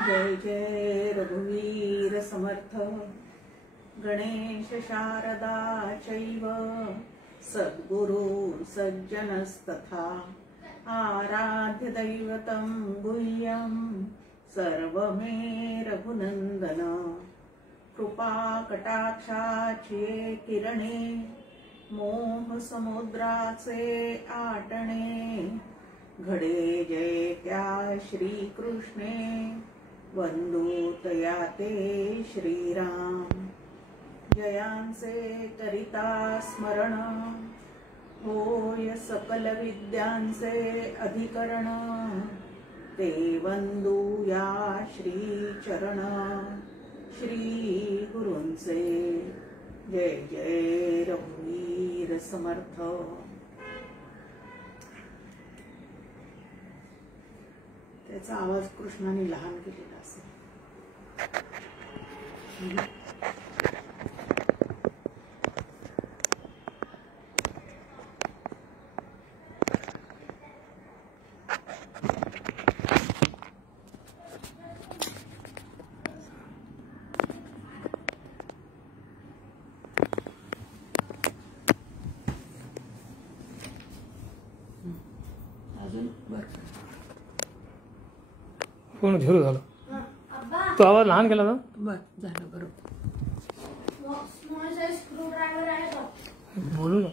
जय जय रघुवीर समर्थ गणेश शारदा चैव सद्गुरु सज्जनस्तथा आराध्य दैवतं गुह्यं सर्वमे रघुनंदन कृपा कटाक्षाचे किरणे मोह समुद्राचे आटणे घडे जय त्या श्री कृष्णे वंदू तया ते श्रीराम जयांचे करिता स्मरण होय सकल विद्यांचे अधिकरण ते वंदू या श्री चरण श्री गुरूंचे जय जय रघुवीर समर्थ। त्याचा आवाज कृष्णाने लहान केलेला असेल। अजून बरं पूर्ण झिरो झालं। तो आवाज लहान केला ना बस झालं बरोबर। बोलू ना।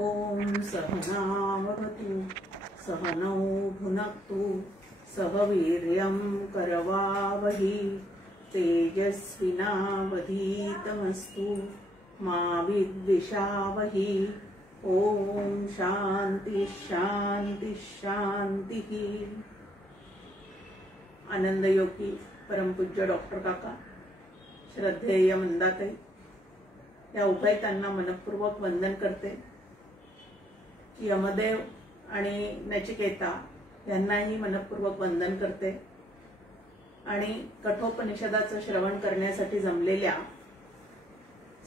ओम सहनावतु सहनौ भुनक्तु सह वीर्यं करवावहि तेजस्विनावधीतमस्तु मा विद्विषावहि। ओम शांति शांति शांति। आनंदयोगी परमपूज्य डॉक्टर काका, श्रद्धेय मंदाताई या उभयतांना मनपूर्वक वंदन करते। यमदेव आणि नचिकेता यांनाही मनपूर्वक वंदन करते आणि कठोपनिषदाचं श्रवण करण्यासाठी जमलेल्या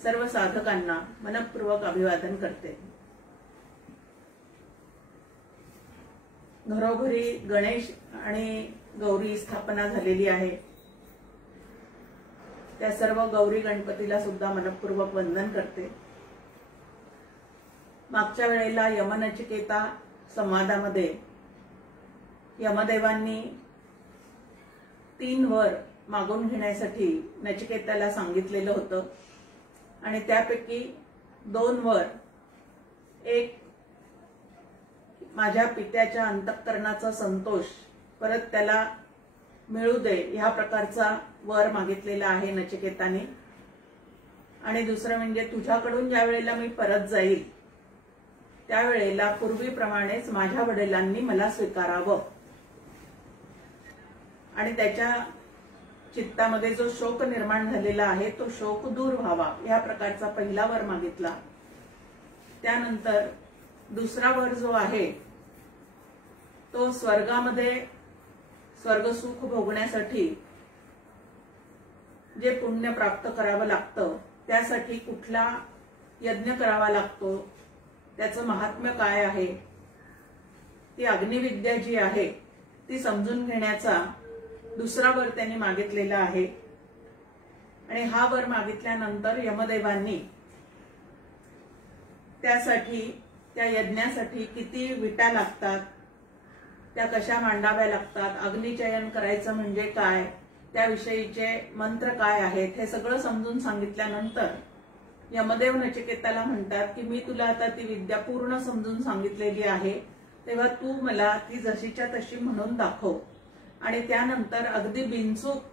सर्व साधकांना मनपूर्वक अभिवादन करते। घरोघरी गणेश आणि गौरी स्थापना झालेली आहे। त्या सर्व गौरी गणपतीला सुद्धा मनपूर्वक वंदन करते। मागच्या वेळेला यमनचिकेता संवादामध्ये यमदेवांनी 3 वर मागून घेण्यासाठी नचिकेताला सांगितलेलं होतं आणि त्यापैकी 2 वर एक माझ्या पित्याच्या अंतःकरणाचा संतोष परत त्याला मिळू दे ह्या प्रकारचा वर मागितलेला आहे नचिकेताने। आणि दुसरं म्हणजे तुझ्याकडून ज्या वेळेला मी परत जाईल त्यावेळेला पूर्वीप्रमाणेच माझ्या वडिलांनी मला स्वीकारावं आणि त्याच्या चित्तामध्ये जो शोक निर्माण झालेला आहे तो शोक दूर व्हावा या प्रकारचा पहिला वर मागितला। त्यानंतर दुसरा वर जो आहे तो स्वर्गामध्ये स्वर्गसुख भोगण्यासाठी जे पुण्य प्राप्त करावं लागतं त्यासाठी कुठला यज्ञ करावा लागतो, त्याचं महात्म्य काय आहे, ती अग्निविद्या जी आहे ती समजून घेण्याचा दुसरा वर त्यांनी मागितलेला आहे। आणि हा वर मागितल्यानंतर यमदेवांनी त्यासाठी त्या यज्ञासाठी किती विटा लागतात, त्या कशा मांडाव्या लागतात, अग्निचयन करायचं म्हणजे काय, त्याविषयीचे मंत्र काय आहेत हे सगळं समजून सांगितल्यानंतर यमदेव नचिकेताला म्हणतात की मी तुला आता ती विद्या पूर्ण समजून सांगितलेली आहे, तेव्हा तू मला ती जशीच्या तशी म्हणून दाखव। आणि त्यानंतर अगदी बिनचूक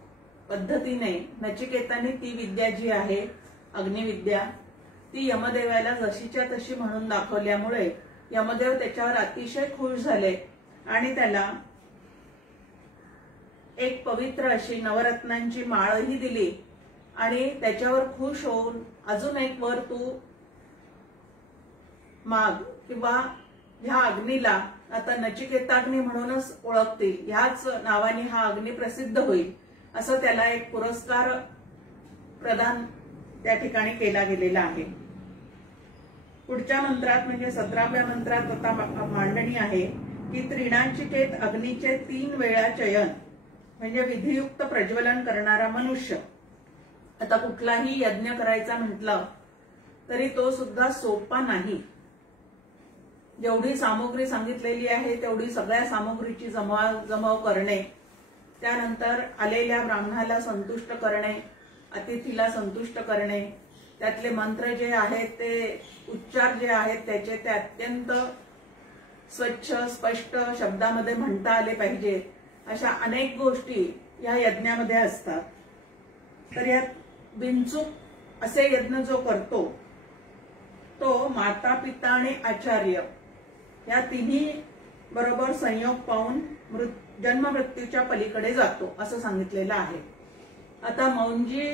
पद्धतीने नचिकेताने ती विद्या जी आहे अग्निविद्या ती यमदेवाला जशीच्या तशी म्हणून दाखवल्यामुळे यमदेव त्याच्यावर अतिशय खुश झाले आणि त्याला एक पवित्र अशी नवरत्नांची माळही दिली आणि त्याच्यावर खुश होऊन अजून एक वर तू माग किंवा ह्या अग्नीला आता नचिकेताग्नी म्हणूनच ओळखतील, ह्याच नावाने हा अग्नी प्रसिद्ध होईल असं त्याला एक पुरस्कार प्रदान त्या ठिकाणी केला गेलेला आहे। पुढच्या मंत्रात म्हणजे 17व्या मंत्रात आता मांडणी आहे की त्रिणांचिकेत अग्नीचे 3 वेळा चयन म्हणजे विधियुक्त प्रज्वलन करणारा मनुष्य. आता कुठलाही यज्ञ करायचा म्हटलं तरी तो सुद्धा सोपा नाही. जेवढी सामग्री सांगितलेली आहे तेवढी सगळ्या सामग्रीची जमाव करणे, त्यानंतर आलेल्या ब्राह्मणाला संतुष्ट करणे, अतिथीला संतुष्ट करणे, त्यातले मंत्र जे आहेत ते उच्चार जे आहेत त्याचे ते अत्यंत स्वच्छ स्पष्ट शब्दामध्ये म्हणता आले पाहिजे. अशा अनेक गोष्टी या यज्ञामध्ये असतात. तर यात बिनचूक असे यज्ञ जो करतो तो माता पिता आणि आचार्य या तिन्ही बरोबर संयोग पाहून जन्म मृत्यूच्या पलीकडे जातो असं सांगितलेलं आहे. आता मौंजी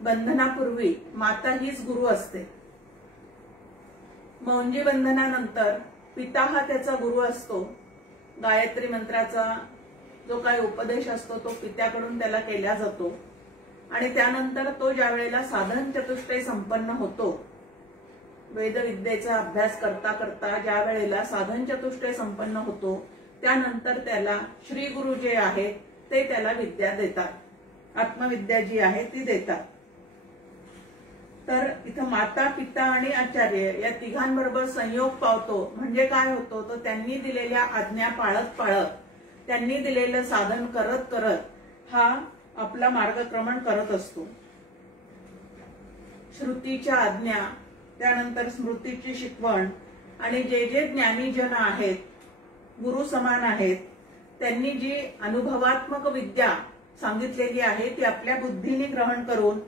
बंधनापूर्वी माता हीच गुरु असते. मौंजी बंधनानंतर पिता हा त्याचा गुरु असतो. गायत्री मंत्राचा जो काही उपदेश असतो तो पित्याकडून त्याला केला जातो आणि त्यानंतर तो ज्या वेळेला साधन चतुष्टय संपन्न होतो, वेदविद्येचा अभ्यास करता करता ज्या वेळेला साधन चतुष्टय संपन्न होतो त्यानंतर त्याला श्री गुरु जे आहेत ते त्याला विद्या देतात, आत्मविद्या जी आहे ती देतात. तर इथं माता पिता आणि आचार्य या तिघांबरोबर संयोग पावतो म्हणजे काय होतो, तर त्यांनी दिलेल्या आज्ञा पाळत पाळत, त्यांनी दिलेलं साधन करत करत हा आपला मार्गक्रमण करत असतो. श्रुतीच्या आज्ञा, त्यानंतर स्मृतीची शिकवण आणि जे जे ज्ञानी जन आहेत, गुरु समान आहेत, त्यांनी जी अनुभवात्मक विद्या सांगितलेली आहे ती आपल्या बुद्धीने ग्रहण करून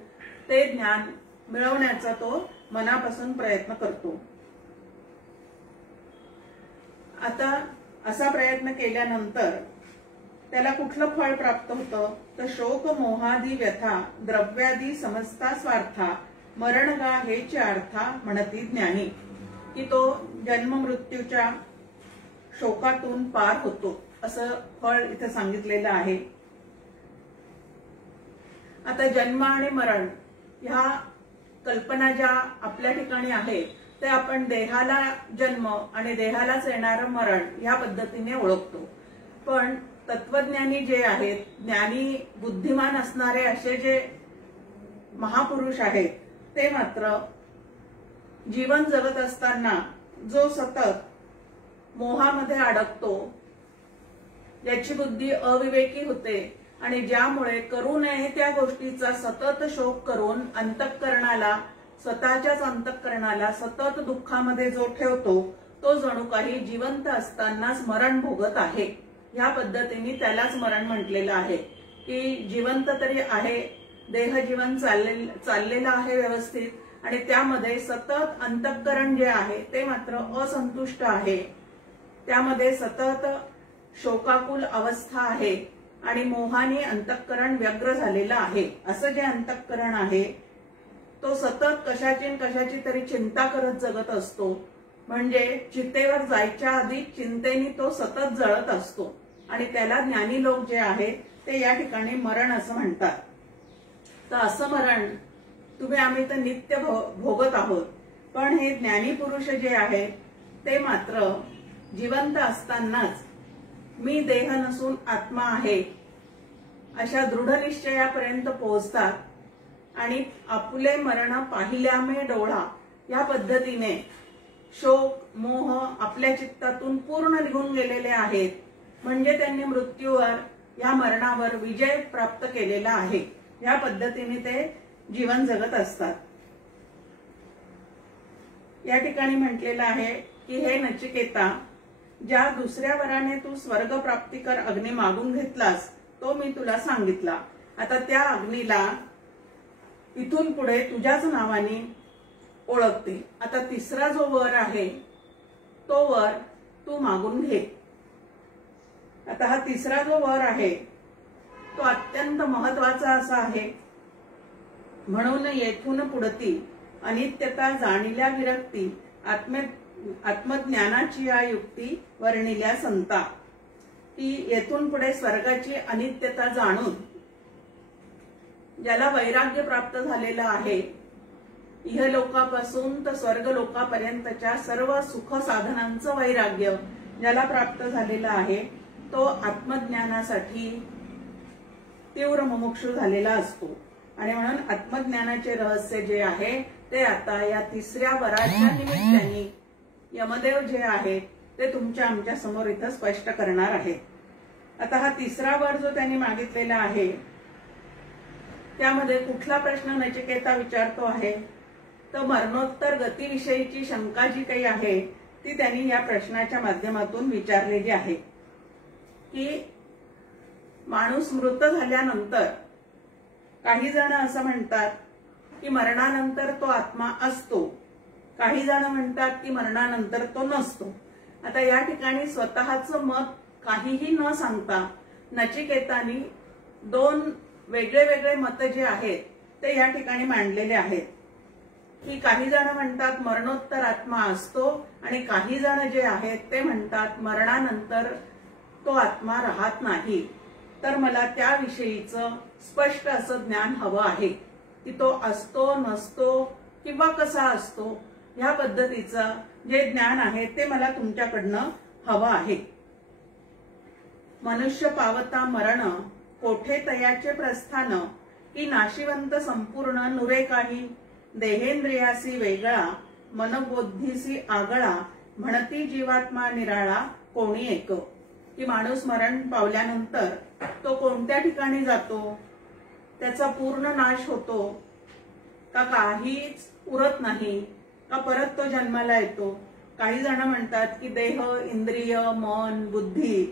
ते ज्ञान मिळवण्याचा तो मनापासून प्रयत्न करतो. आता असा प्रयत्न केल्यानंतर त्याला कुठलं फळ प्राप्त होतं, तर शोक मोहादी व्यथा द्रव्यादी समजता स्वार्था मरणगा हेच अर्था म्हणती ज्ञानी, की तो जन्म मृत्यूच्या शोकातून पार होतो असं फळ इथे सांगितलेलं आहे. आता जन्म आणि मरण ह्या कल्पना ज्या आपल्या ठिकाणी आहेत ते आपण देहाला जन्म आणि देहालाच येणारं मरण ह्या पद्धतीने ओळखतो. पण तत्वज्ञानी जे आहेत, ज्ञानी बुद्धिमान असणारे असे जे महापुरुष आहेत ते मात्र जीवन जगत असताना जो सतत मोहामध्ये अडकतो, ज्याची बुद्धी अविवेकी होते आणि ज्यामुळे करू नये त्या गोष्टीचा सतत शोक करून अंतःकरणाला, स्वतःच्याच अंतःकरणाला सतत दुःखामध्ये जो ठेवतो तो जणू काही जिवंत असतानाच मरण भोगत आहे. या पद्धतीने त्यालाच मरण म्हटलेलं आहे की जिवंत तरी आहे, देह जीवन चाललेलं आहे व्यवस्थित आणि त्यामध्ये सतत अंतःकरण जे आहे ते मात्र असंतुष्ट आहे, त्यामध्ये सतत शोकाकुल अवस्था आहे आणि मोहाने अंतःकरण व्यग्र झालेलं आहे. असं जे अंतःकरण आहे तो सतत कशाची तरी चिंता करत जगत असतो. म्हणजे चितेवर जायच्या आधी चिंतेने तो सतत जळत असतो आणि त्याला ज्ञानी लोक जे आहेत ते या ठिकाणी मरण असं म्हणतात. तर असं मरण आम्ही तर नित्य भोगत आहोत. पण हे ज्ञानी पुरुष जे आहेत ते मात्र जिवंत असतानाच मी देह नसून आत्मा आहे अशा दृढ निश्चयापर्यंत पोहोचतात आणि आपुले मरण पाहिल्या मे डोळा या पद्धतीने शोक मोह आपल्या चित्तातून पूर्ण निघून गेलेले आहेत. म्हणजे त्यांनी मृत्यूवर, या मरणावर विजय प्राप्त केलेला आहे. या पद्धतीने ते जीवन जगत असतात. या ठिकाणी म्हटलेलं आहे की हे नचिकेता, ज्या दुसऱ्या वराने तू स्वर्ग प्राप्तिकर अग्नी मागून घेतलास तो मी तुला सांगितला. आता त्या अग्नीला इथून पुढे तुझ्याच नावाने ओळखते. आता तिसरा जो वर आहे तो वर तू मागून घे. आता हा तिसरा जो वर आहे तो अत्यंत महत्वाचा असा आहे. म्हणून येथून पुढती अनित्यता जाणिल्या विरक्ती आत्मज्ञानाची या युक्ती वर्णिल्या संता, की येथून पुढे स्वर्गाची अनित्यता जाणून ज्याला वैराग्य प्राप्त झालेलं आहे, इहलोकापासून तर स्वर्ग लोकापर्यंतच्या सर्व सुख साधनांचं वैराग्य ज्याला प्राप्त झालेलं आहे तो आत्मज्ञानासाठी तीव्र मुमुक्षू झालेला असतो. आणि म्हणून आत्मज्ञानाचे रहस्य जे आहे ते आता या तिसऱ्या वराच्या निमित्ताने यमदेव जे आहे ते तुमच्या आमच्या समोर इथं स्पष्ट करणार आहेत. आता हा तिसरा वर जो त्यांनी मागितलेला आहे त्यामध्ये कुठला प्रश्न नचिकेता विचारतो आहे तर मरणोत्तर गतीविषयीची शंका जी काही आहे ती त्यांनी या प्रश्नाच्या माध्यमातून विचारलेली आहे की माणूस मृत झाल्यानंतर काही जण असं म्हणतात की मरणानंतर तो आत्मा असतो, काही जण म्हणतात की मरणानंतर तो नसतो. आता या ठिकाणी स्वतःचं मत काहीही न सांगता नचिकेतानी दोन वेगळे वेगळे मत जे आहेत ते या ठिकाणी मांडलेले आहेत की काही जण म्हणतात मरणोत्तर आत्मा असतो आणि काही जण जे आहेत ते म्हणतात मरणानंतर तो आत्मा राहत नाही. तर मला त्याविषयीचं स्पष्ट असं ज्ञान हवं आहे की तो असतो नसतो किंवा कसा असतो ह्या पद्धतीचं जे ज्ञान आहे ते मला तुमच्याकडनं हवं आहे. मनुष्य पावता मरण कोठे तयाचे प्रस्थान की नाशिवंत संपूर्ण नुरे काही देहेंद्रियासी वेगळा मनबोद्धीसी आगळा म्हणती जीवात्मा निराळा कोणी एक. की माणूस मरण पावल्यानंतर तो कोणत्या ठिकाणी जातो, त्याचा पूर्ण नाश होतो का काहीच उरत नाही का परत तो जन्माला येतो. काही जण म्हणतात की देह इंद्रिय मन बुद्धी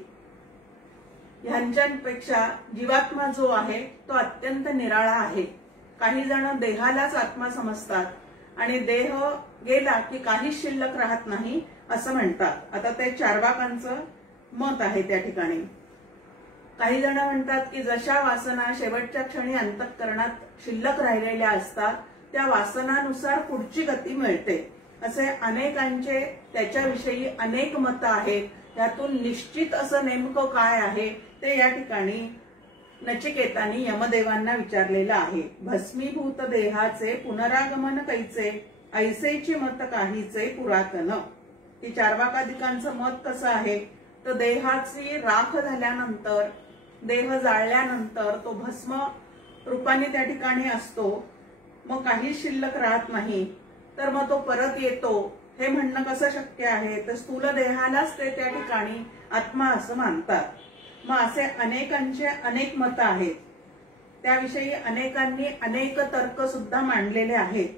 ह्यांच्यापेक्षा जीवात्मा जो आहे तो अत्यंत निराळा आहे. काही जण देहालाच आत्मा समजतात आणि देह गेला की काहीच शिल्लक राहत नाही असं म्हणतात. आता ते चार्वाकांचं मत आहे त्या ठिकाणी. काही जण म्हणतात की जशा वासना शेवटच्या क्षणी अंतःकरणात शिल्लक राहिलेल्या असतात त्या वासनानुसार पुढची गती मिळते. असे अनेकांचे त्याच्याविषयी अनेक मतं आहेत. त्यातून निश्चित असं नेमकं काय आहे ते या ठिकाणी नचिकेतानी यमदेवांना विचारलेलं आहे. भस्मीभूत देहाचे पुनरागमन कैचे ऐसेची मत काहीचे पुरातन. की चार्वाकादिकांचं मत कसं आहे तर देहाची राख झाल्यानंतर देह जाळल्यानंतर तो भस्म रूपाने त्या ठिकाणी असतो, मग काही शिल्लक राहत नाही, तर मग तो परत येतो हे म्हणणं कसं शक्य आहे. तर स्थूल देहालाच ते त्या ठिकाणी आत्मा असं मानतात. मग असे अनेकांचे अनेक मत आहेत. त्याविषयी अनेकांनी अनेक तर्क सुद्धा मांडलेले आहेत.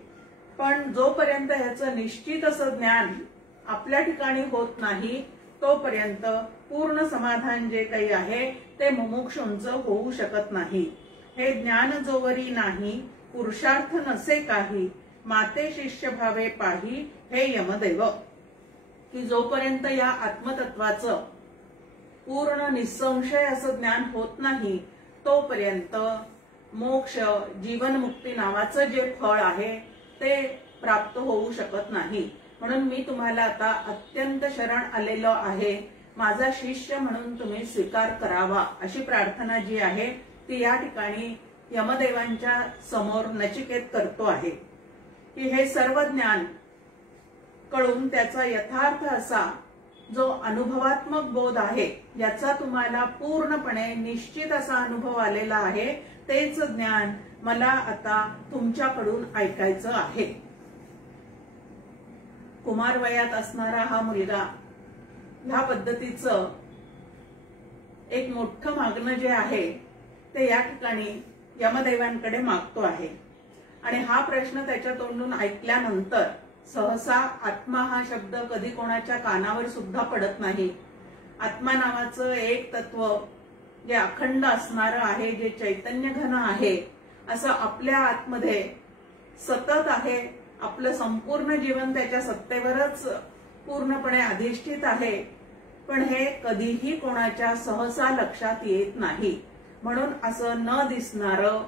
पण जोपर्यंत ह्याचं निश्चित असं ज्ञान आपल्या ठिकाणी होत नाही तोपर्यंत पूर्ण समाधान जे काही आहे ते मुमुक्षूंचं होऊ शकत नाही. हे ज्ञान जोवरी नाही पुरुषार्थ नसे काही माते शिष्य भावे पाही हे यमदेव. की जोपर्यंत या आत्मतत्वाचं पूर्ण निसंशय असं ज्ञान होत नाही तोपर्यंत मोक्ष जीवनमुक्ती नावाचं जे फळ आहे ते प्राप्त होऊ शकत नाही. म्हणून मी तुम्हाला आता अत्यंत शरण आलेलो आहे, माझा शिष्य म्हणून तुम्ही स्वीकार करावा अशी प्रार्थना जी आहे ती या ठिकाणी यमदेवांच्या समोर नचिकेत करतो आहे. की हे सर्व ज्ञान कळून त्याचा यथार्थ असा जो अनुभवात्मक बोध आहे याचा तुम्हाला पूर्णपणे निश्चित असा अनुभव आलेला आहे तेच ज्ञान मला आता तुमच्याकडून ऐकायचं आहे. कुमार वयात असणारा हा मुलगा ह्या पद्धतीचं एक मोठं मागणं जे आहे ते या ठिकाणी यमदेवांकडे मागतो आहे. आणि हा प्रश्न त्याच्या तोंडून ऐकल्यानंतर सहसा आत्मा हा शब्द कधी कोणाच्या कानावर सुद्धा पडत नाही. आत्मा नावाचं एक तत्व जे अखंड असणारं आहे, जे चैतन्य घन आहे, असं आपल्या आतमध्ये सतत आहे. आपलं संपूर्ण जीवन त्याच्या सत्तेवरच पूर्णपणे अधिष्ठित आहे. पण हे कधीही कोणाच्या सहसा लक्षात येत नाही. म्हणून असं न दिसणारं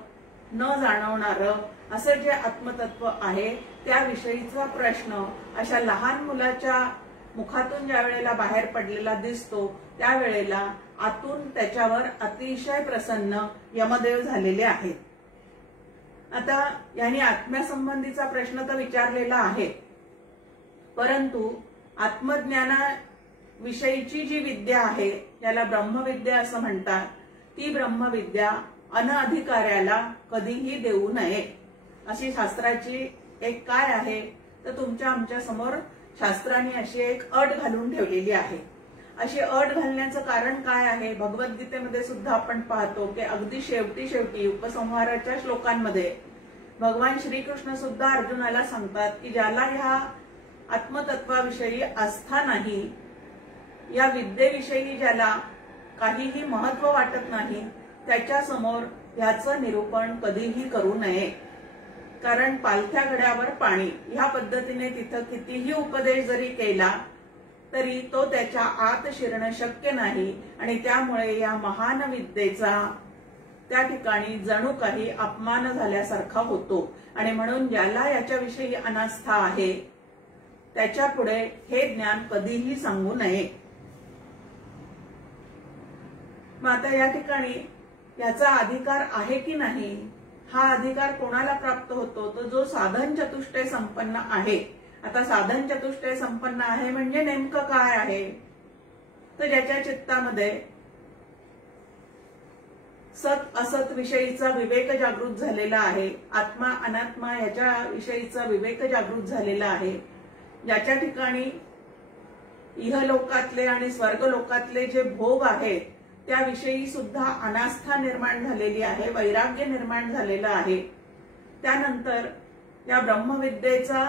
न जाणवणारं असं जे आत्मतत्व आहे त्याविषयीचा प्रश्न अशा लहान मुलाच्या मुखातून ज्या वेळेला बाहेर पडलेला दिसतो त्यावेळेला आतून त्याच्यावर अतिशय प्रसन्न यमदेव झालेले आहेत. आता यांनी आत्म्यासंबंधीचा प्रश्न तर विचारलेला आहे, परंतु आत्मज्ञानाविषयीची जी विद्या आहे याला ब्रह्मविद्या असं म्हणतात, ती ब्रह्मविद्या अनधिकाऱ्याला कधीही देऊ नये अशी शास्त्राची एक काय आहे तर तुमच्या आमच्या समोर शास्त्राने अशी एक अट घालून ठेवलेली आहे. अशी अट घालण्याचं कारण काय आहे, भगवद्गीतेमध्ये सुद्धा आपण पाहतो की अगदी शेवटी उपसंहाराच्या श्लोकांमध्ये भगवान श्रीकृष्ण सुद्धा अर्जुनाला सांगतात की ज्याला ह्या आत्मतत्वाविषयी आस्था नाही, या विद्येविषयी ज्याला काहीही महत्व वाटत नाही, त्याच्या समोर ह्याचं निरूपण कधीही करू नये. कारण पालथ्या घड्यावर पाणी ह्या पद्धतीने तिथं कितीही उपदेश जरी केला तरी तो त्याच्या आत शिरणं शक्य नाही आणि त्यामुळे या महान विद्येचा त्या ठिकाणी जणू काही अपमान झाल्यासारखा होतो. आणि म्हणून ज्याला याच्याविषयी अनास्था आहे त्याच्या पुढे हे ज्ञान कधीही सांगू नये. मग आता या ठिकाणी याचा अधिकार आहे की नाही, हा अधिकार कोणाला प्राप्त होतो, तो जो साधन चतुष्टय संपन्न आहे. आता साधन चतुष्टय संपन्न आहे म्हणजे नेमकं काय आहे, तर ज्याच्या चित्तामध्ये सत असत विषयीचा विवेक जागृत झालेला आहे, आत्मा अनात्मा याच्या विषयीचा विवेक जागृत झालेला आहे, ज्याच्या ठिकाणी इहलोकातले आणि स्वर्गलोकातले जे भोग आहेत त्याविषयी सुद्धा अनास्था निर्माण झालेली आहे, वैराग्य निर्माण झालेलं आहे. त्यानंतर या ब्रह्मविद्येचा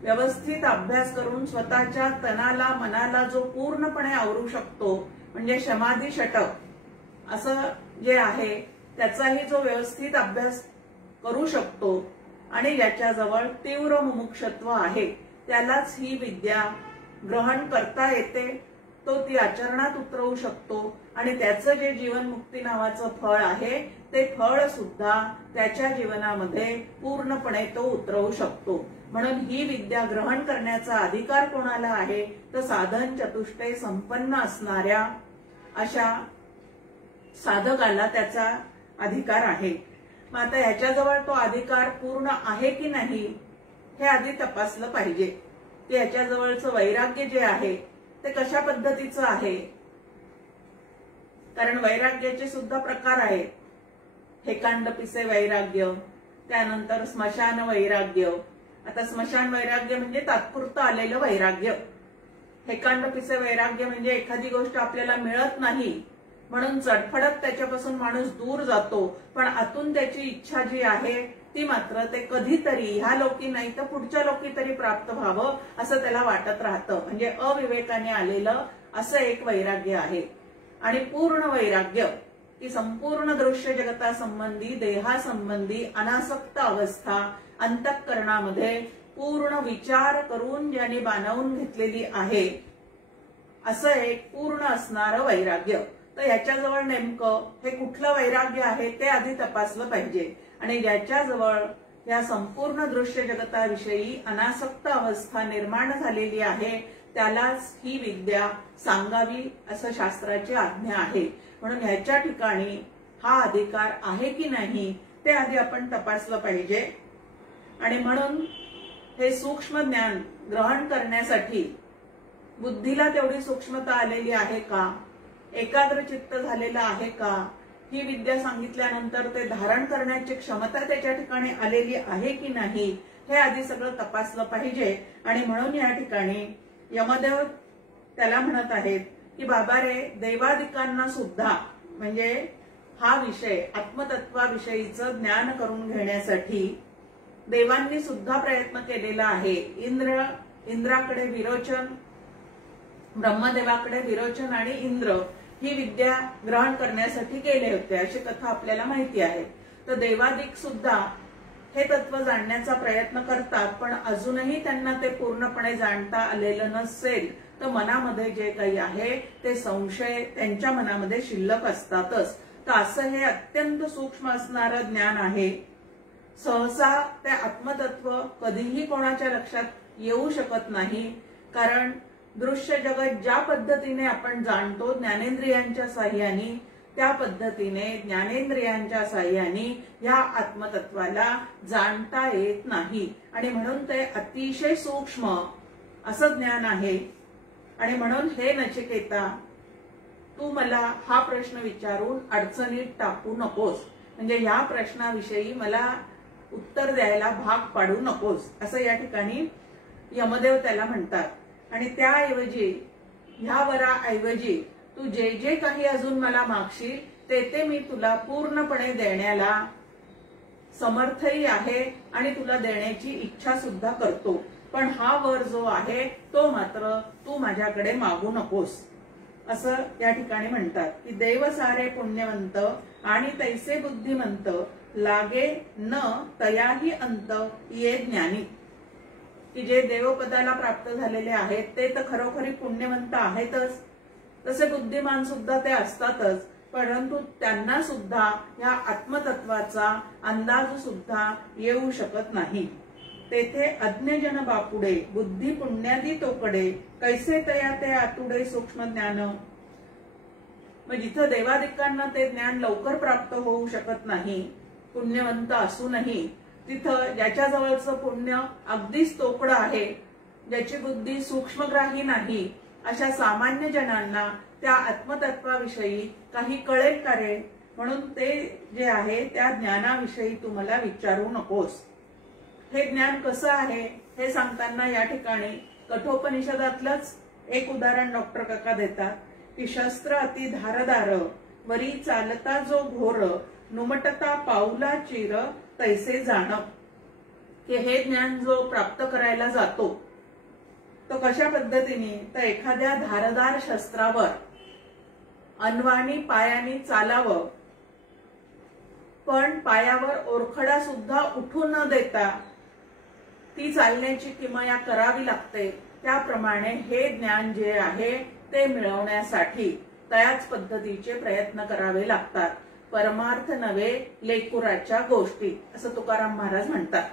व्यवस्थित अभ्यास करून स्वतःच्या तनाला मनाला जो पूर्णपणे आवरू शकतो, म्हणजे समाधी षटक असं जे आहे त्याचाही जो व्यवस्थित अभ्यास करू शकतो आणि ज्याच्याजवळ तीव्र मुमुक्षत्व आहे त्यालाच ही विद्या ग्रहण करता येते, तो ती आचरणात उतरवू शकतो आणि त्याचं जे जीवनमुक्ती नावाचं फळ आहे ते फळ सुद्धा त्याच्या जीवनामध्ये पूर्णपणे तो उतरवू शकतो. म्हणून ही विद्या ग्रहण करण्याचा अधिकार कोणाला आहे तर साधन चतुष्टय संपन्न असणाऱ्या अशा साधकाला त्याचा अधिकार आहे. मग आता याच्याजवळ तो अधिकार पूर्ण आहे की नाही हे आधी तपासलं पाहिजे. ते याच्याजवळचं वैराग्य जे आहे ते कशा पद्धतीचं आहे, कारण वैराग्याचे सुद्धा प्रकार आहेत. हेकांड पिसे वैराग्य, त्यानंतर स्मशान वैराग्य. आता स्मशान वैराग्य म्हणजे तात्पुरतं आलेलं वैराग्य. हेकांड पिसे वैराग्य म्हणजे एखादी गोष्ट आपल्याला मिळत नाही म्हणून चडफडत त्याच्यापासून माणूस दूर जातो, पण आतून त्याची इच्छा जी आहे ती मात्र ते कधीतरी ह्या लोकी नाही तर पुढच्या लोकी तरी प्राप्त व्हावं असं त्याला वाटत राहतं. म्हणजे अविवेकाने आलेलं असं एक वैराग्य आहे. आणि पूर्ण वैराग्य की संपूर्ण दृश्य जगतासंबंधी देहासंबंधी अनासक्त अवस्था अंतःकरणामध्ये पूर्ण विचार करून ज्यांनी बांधवून घेतलेली आहे असं एक पूर्ण असणारं वैराग्य. तर याच्याजवळ नेमकं हे कुठलं वैराग्य आहे ते आधी तपासलं पाहिजे. आणि ज्याच्याजवळ या संपूर्ण दृश्य जगताविषयी अनासक्त अवस्था निर्माण झालेली आहे त्यालाच ही विद्या सांगावी असं शास्त्राची आज्ञा आहे. म्हणून ह्याच्या ठिकाणी हा अधिकार आहे की नाही ते आधी आपण तपासलं पाहिजे. आणि म्हणून हे सूक्ष्म ज्ञान ग्रहण करण्यासाठी बुद्धीला तेवढी सूक्ष्मता आलेली आहे का, एकाग्र चित्त झालेलं आहे का, ही विद्या सांगितल्यानंतर ते धारण करण्याची क्षमता त्याच्या ठिकाणी आलेली आहे की नाही हे आधी सगळं तपासलं पाहिजे. आणि म्हणून या ठिकाणी यमदेव त्याला म्हणत आहेत की बाबा रे, देवादिकांना सुद्धा म्हणजे हा विषय आत्मतत्वाविषयीचं ज्ञान करून घेण्यासाठी देवांनी सुद्धा प्रयत्न केलेला आहे. इंद्राकडे विरोचन, ब्रह्मदेवाकडे विरोचन आणि इंद्र ही विद्या ग्रहण करण्यासाठी गेले होते अशी कथा आपल्याला माहिती आहे. तर देवादिक सुद्धा हे तत्व जाणण्याचा प्रयत्न करतात, पण अजूनही त्यांना ते पूर्णपणे जाणता आलेलं नसेल तर मनामध्ये जे काही आहे ते संशय त्यांच्या मनामध्ये शिल्लक असतातच. तर असं हे अत्यंत सूक्ष्म असणारं ज्ञान आहे. सहसा ते आत्मतत्व कधीही कोणाच्या लक्षात येऊ शकत नाही, कारण दृश्य जगत ज्या पद्धतीने आपण जाणतो ज्ञानेंद्रियांच्या साह्याने त्या पद्धतीने ज्ञानेंद्रियांच्या साह्याने या आत्मतत्वाला जाणता येत नाही आणि म्हणून ते अतिशय सूक्ष्म असं ज्ञान आहे. आणि म्हणून हे नचिकेता, तू मला हा प्रश्न विचारून अडचणीत टाकू नकोस, म्हणजे या प्रश्नाविषयी मला उत्तर द्यायला भाग पाडू नकोस, असं या ठिकाणी यमदेव त्याला म्हणतात. आणि त्याऐवजी, ह्या वराऐवजी तू जे जे काही अजून मला मागशील ते मी तुला पूर्णपणे देण्याला समर्थही आहे आणि तुला देण्याची इच्छा सुद्धा करतो. पण हा वर जो आहे तो मात्र तू माझ्याकडे मागू नकोस, असं या ठिकाणी म्हणतात की देव सारे पुण्यवंत आणि तैसे बुद्धिमंत लागे न तयाही अंत ये ज्ञानी. की जे देवपदाला प्राप्त झालेले आहेत ते तर खरोखरी पुण्यवंत आहेतच, तसे बुद्धिमान सुद्धा ते असतातच, परंतु त्यांना सुद्धा या आत्मतत्वाचा अंदाज सुद्धा येऊ शकत नाही. तेथे अज्ञजन बापुडे बुद्धी पुण्यादी तोकडे कैसे तया ते आतुडे सूक्ष्म ज्ञान. मग जिथं देवादिकांना ते ज्ञान लवकर प्राप्त होऊ शकत नाही, पुण्यवंत असूनही, तिथं ज्याच्याजवळचं पुण्य अगदीच तोकडं आहे, ज्याची बुद्धी सूक्ष्मग्राही नाही, अशा सामान्य जनांना त्या आत्मतत्वाविषयी काही कळेल का रे? म्हणून ते जे आहे त्या ज्ञानाविषयी तू मला विचारू नकोस. हे ज्ञान कसं आहे हे सांगताना या ठिकाणी कठोपनिषदातलंच एक उदाहरण डॉक्टर काका देतात की शस्त्र अति धारदार वरी चालता जो घोर नुमटता पाऊला चिर तैसे जाण. की हे ज्ञान जो प्राप्त करायला जातो तो कशा पद्धतीने, तर एखाद्या धारदार शस्त्रावर अनवाणी पायाने चालावं, पण पायावर ओरखडा सुद्धा उठू न देता ती चालण्याची किमया करावी लागते. त्याप्रमाणे हे ज्ञान जे आहे ते मिळवण्यासाठी त्याच पद्धतीचे प्रयत्न करावे लागतात. परमार्थ नव्हे लेकुराच्या गोष्टी, असं तुकाराम महाराज म्हणतात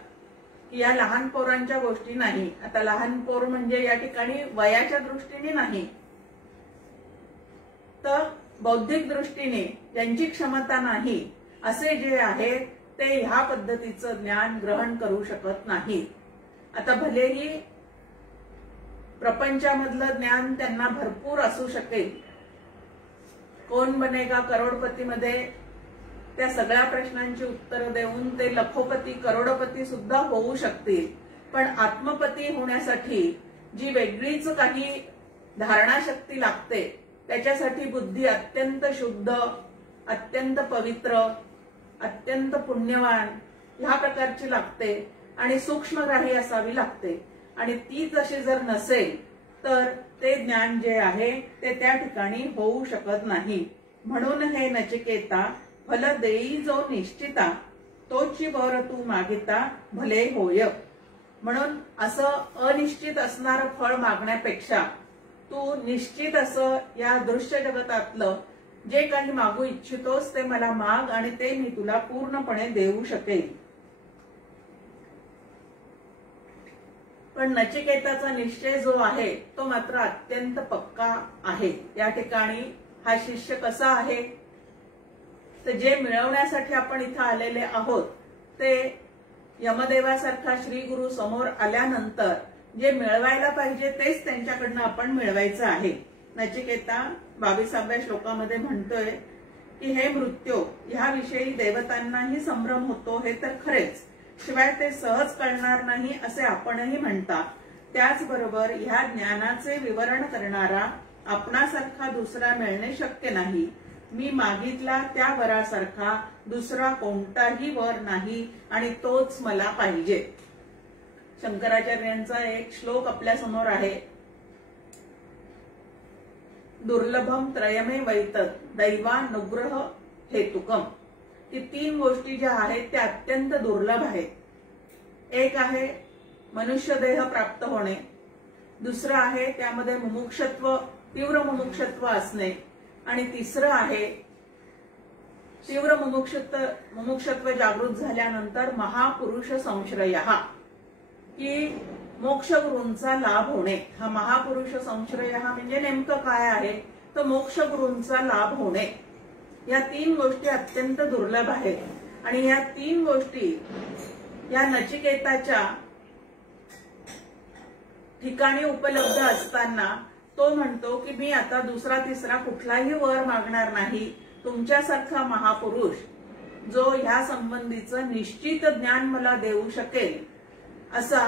की या लहान पोरांच्या गोष्टी नाही. आता लहान पोर म्हणजे या ठिकाणी वयाच्या दृष्टीने नाही, तर बौद्धिक दृष्टीने ज्यांची क्षमता नाही असे जे आहेत ते ह्या पद्धतीचं ज्ञान ग्रहण करू शकत नाही. आता भलेही प्रपंचामधलं ज्ञान त्यांना भरपूर असू शकेल, कोण बनेगा करोडपती मध्ये त्या सगळ्या प्रश्नांची उत्तरं देऊन ते लखोपती करोडपती सुद्धा होऊ शकतील, पण आत्मपती होण्यासाठी जी वेगळीच काही धारणाशक्ती लागते त्याच्यासाठी बुद्धी अत्यंत शुद्ध, अत्यंत पवित्र, अत्यंत पुण्यवान ह्या प्रकारची लागते आणि सूक्ष्मग्राही असावी लागते. आणि ती तशी जर नसेल तर ते ज्ञान जे आहे ते त्या ठिकाणी होऊ शकत नाही. म्हणून हे नचिकेता फल देई जो निश्चिता तोची वर तू मागिता भले होय. म्हणून असं अनिश्चित असणारं फळ मागण्यापेक्षा तू निश्चित असं या दृश्य जगतातलं जे काही मागू इच्छितोस ते मला माग आणि ते मी तुला पूर्णपणे देऊ शकेल. पण नचिकेताचा निश्चय जो आहे तो मात्र अत्यंत पक्का आहे. या ठिकाणी हा शिष्य कसा आहे, तर जे मिळवण्यासाठी आपण इथं आलेले आहोत ते यमदेवासारखा श्री गुरु समोर आल्यानंतर जे मिळवायला पाहिजे तेच त्यांच्याकडनं आपण मिळवायचं आहे. नचिकेता 22व्या श्लोकामध्ये म्हणतोय की हे मृत्यू, ह्याविषयी देवतांनाही संभ्रम होतो हे तर खरेच, शिवाय ते सहज कळणार नाही असे आपणही म्हणता. त्याचबरोबर ह्या ज्ञानाचे विवरण करणारा आपणासारखा दुसरा मिळणे शक्य नाही. मी मागितला त्या वरासारखा दुसरा कोणताही वर नाही आणि तोच मला पाहिजे. शंकराचार्यांचा एक श्लोक आपल्या समोर आहे, दुर्लभम त्रयमे वैतत दैवानुग्रह हेतुकम. की 3 गोष्टी ज्या आहेत त्या अत्यंत दुर्लभ आहेत. एक आहे मनुष्य देह प्राप्त होणे, दुसरं आहे त्यामध्ये मुमुक्षत्व, तीव्र मुमुक्षत्व असणे, आणि तिसरं आहे तीव्र मुमुक्षत्व जागृत झाल्यानंतर महापुरुष संश्रय, की मोक्षगुरूंचा लाभ होणे. हा महापुरुष संश्रय म्हणजे नेमकं काय आहे, तर मोक्षगुरूंचा लाभ होणे. या 3 गोष्टी अत्यंत दुर्लभ आहेत आणि या 3 गोष्टी या नचिकेताच्या ठिकाणी उपलब्ध असताना तो म्हणतो की मी आता दुसरा तिसरा कुठलाही वर मागणार नाही. तुमच्यासारखा महापुरुष जो ह्या संबंधीचं निश्चित ज्ञान मला देऊ शकेल असा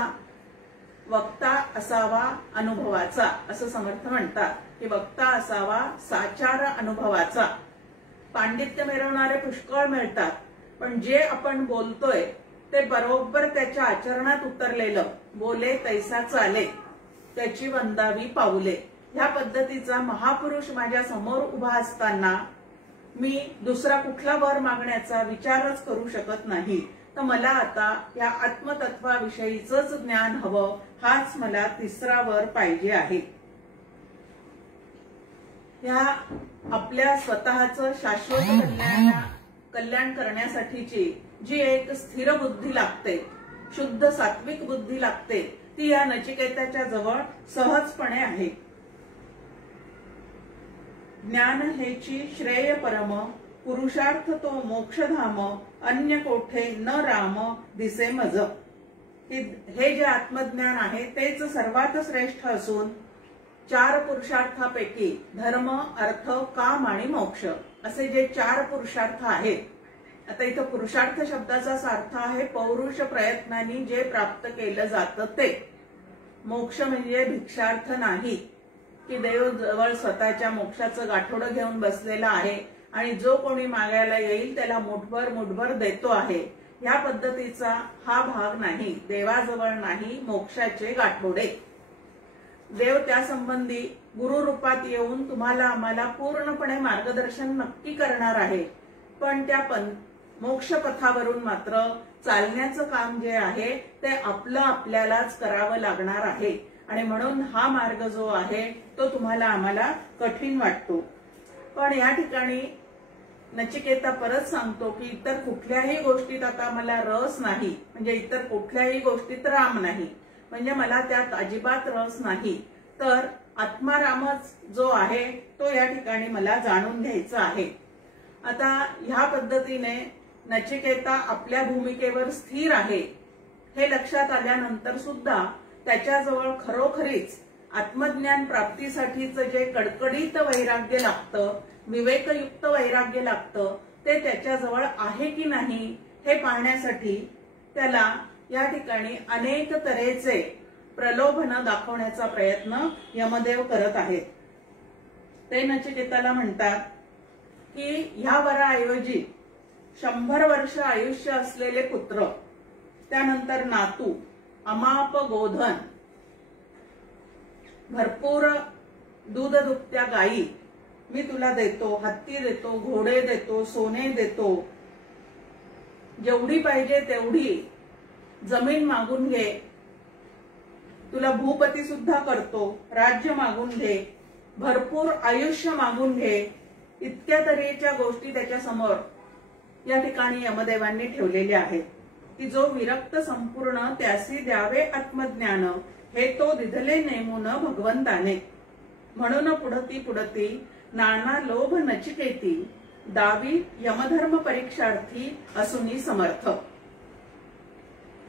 वक्ता असावा अनुभवाचा, असं समर्थ म्हणतात की वक्ता असावा साचार अनुभवाचा. पांडित्य मिरवणारे पुष्कळ मिळतात, पण जे आपण बोलतोय ते बरोबर त्याच्या आचरणात उतरलेलं, बोले तैसा चाले त्याची वंदावी पाऊले, ह्या पद्धतीचा महापुरुष माझ्या समोर उभा असताना मी दुसरा कुठला वर मागण्याचा विचारच करू शकत नाही. तर मला आता या आत्मतत्वाविषयीच ज्ञान हवं, हाच मला तिसरा वर पाहिजे आहे. या आपल्या स्वतःचं शाश्वत कल्याण करण्यासाठीची जी एक स्थिर बुद्धी लागते, शुद्ध सात्विक बुद्धी लागते, ती या नचिकेताच्या जवळ सहजपणे आहे. ज्ञान हेची श्रेय परम, पुरुषार्थ तो मोक्षधाम, अन्य कोठे न राम दिसे मज. हे जे आत्मज्ञान आहे तेच सर्वात श्रेष्ठ असून 4 पुरुषार्थापैकी धर्म, अर्थ, काम आणि मोक्ष असे जे 4 पुरुषार्थ आहेत. आता इथं पुरुषार्थ शब्दाचा अर्थ आहे पौरुष प्रयत्नांनी जे प्राप्त केलं जातं ते. मोक्ष म्हणजे भिक्षार्थ नाही की देव जवळ स्वतःच्या मोक्षाचं गाठोडं घेऊन बसलेला आहे आणि जो कोणी मागायला येईल त्याला मुठभर देतो आहे, ह्या पद्धतीचा हा भाग नाही. देवाजवळ नाही मोक्षाचे गाठोडे. देव त्या संबंधी गुरु रूपात येऊन तुम्हाला आम्हाला पूर्णपणे मार्गदर्शन नक्की करणार आहे, पण त्या मोक्ष पथावरून मात्र चालण्याचं काम जे आहे ते आपल्यालाच करावं लागणार आहे. आणि म्हणून हा मार्ग जो आहे तो तुम्हाला आम्हाला कठीण वाटतो. पण या ठिकाणी नचिकेता परत सांगतो की इतर कुठल्याही गोष्टीत आता मला रस नाही, म्हणजे इतर कुठल्याही गोष्टीत राम नाही, म्हणजे मला त्यात अजिबात रस नाही. तर आत्मारामच जो आहे तो या ठिकाणी मला जाणून घ्यायचा आहे. आता ह्या पद्धतीने नचिकेता आपल्या भूमिकेवर स्थिर आहे हे लक्षात आल्यानंतर सुद्धा त्याच्याजवळ खरोखरीच आत्मज्ञान प्राप्तीसाठीचं जे कडकडीत वैराग्य लागतं, विवेकयुक्त वैराग्य लागतं, ते त्याच्याजवळ आहे की नाही हे पाहण्यासाठी त्याला या ठिकाणी अनेक तऱ्हेचे प्रलोभन दाखवण्याचा प्रयत्न यमदेव करत आहेत. ते नचिकेताला म्हणतात की ह्या वराऐवजी 100 वर्ष आयुष्य असलेले पुत्र, त्यानंतर नातू, अमाप गोधन, भरपूर दूध दुभत्या गायी मी तुला देतो, हत्ती देतो, घोडे देतो, सोने देतो, जेवढी पाहिजे तेवढी जमीन मागून घे, तुला भूपती सुद्धा करतो, राज्य मागून घे, भरपूर आयुष्य मागून घे, इतक्या तऱ्हेच्या गोष्टी त्याच्या समोर या ठिकाणी यमदेवांनी ठेवलेल्या आहेत की जो विरक्त संपूर्ण त्यासी द्यावे आत्मज्ञान, हे तो दिधले नेमून भगवंताने. म्हणून पुढती नाना लोभ नचिकेती, दावी यमधर्म परीक्षार्थी असुनी समर्थ.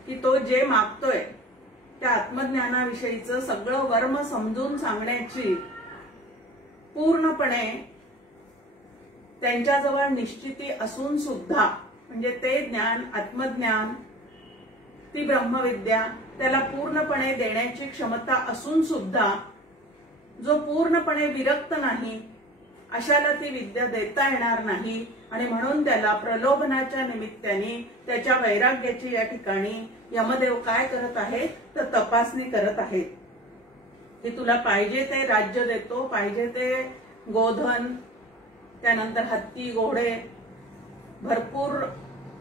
की तो जे मागतोय त्या आत्मज्ञानाविषयीचं सगळं वर्म समजून सांगण्याची पूर्णपणे त्यांच्याजवळ निश्चिती असून सुद्धा, म्हणजे ते ज्ञान, आत्मज्ञान, ती ब्रह्मविद्या त्याला पूर्णपणे देण्याची क्षमता असून सुद्धा जो पूर्णपणे विरक्त नाही अशाला ती विद्या देता येणार नाही. आणि म्हणून त्याला प्रलोभनाच्या निमित्ताने त्याच्या वैराग्याची या ठिकाणी यमदेव काय करत आहेत तर तपासणी करत आहेत की तुला पाहिजे ते राज्य देतो, पाहिजे ते गोधन, त्यानंतर हत्ती, घोडे, भरपूर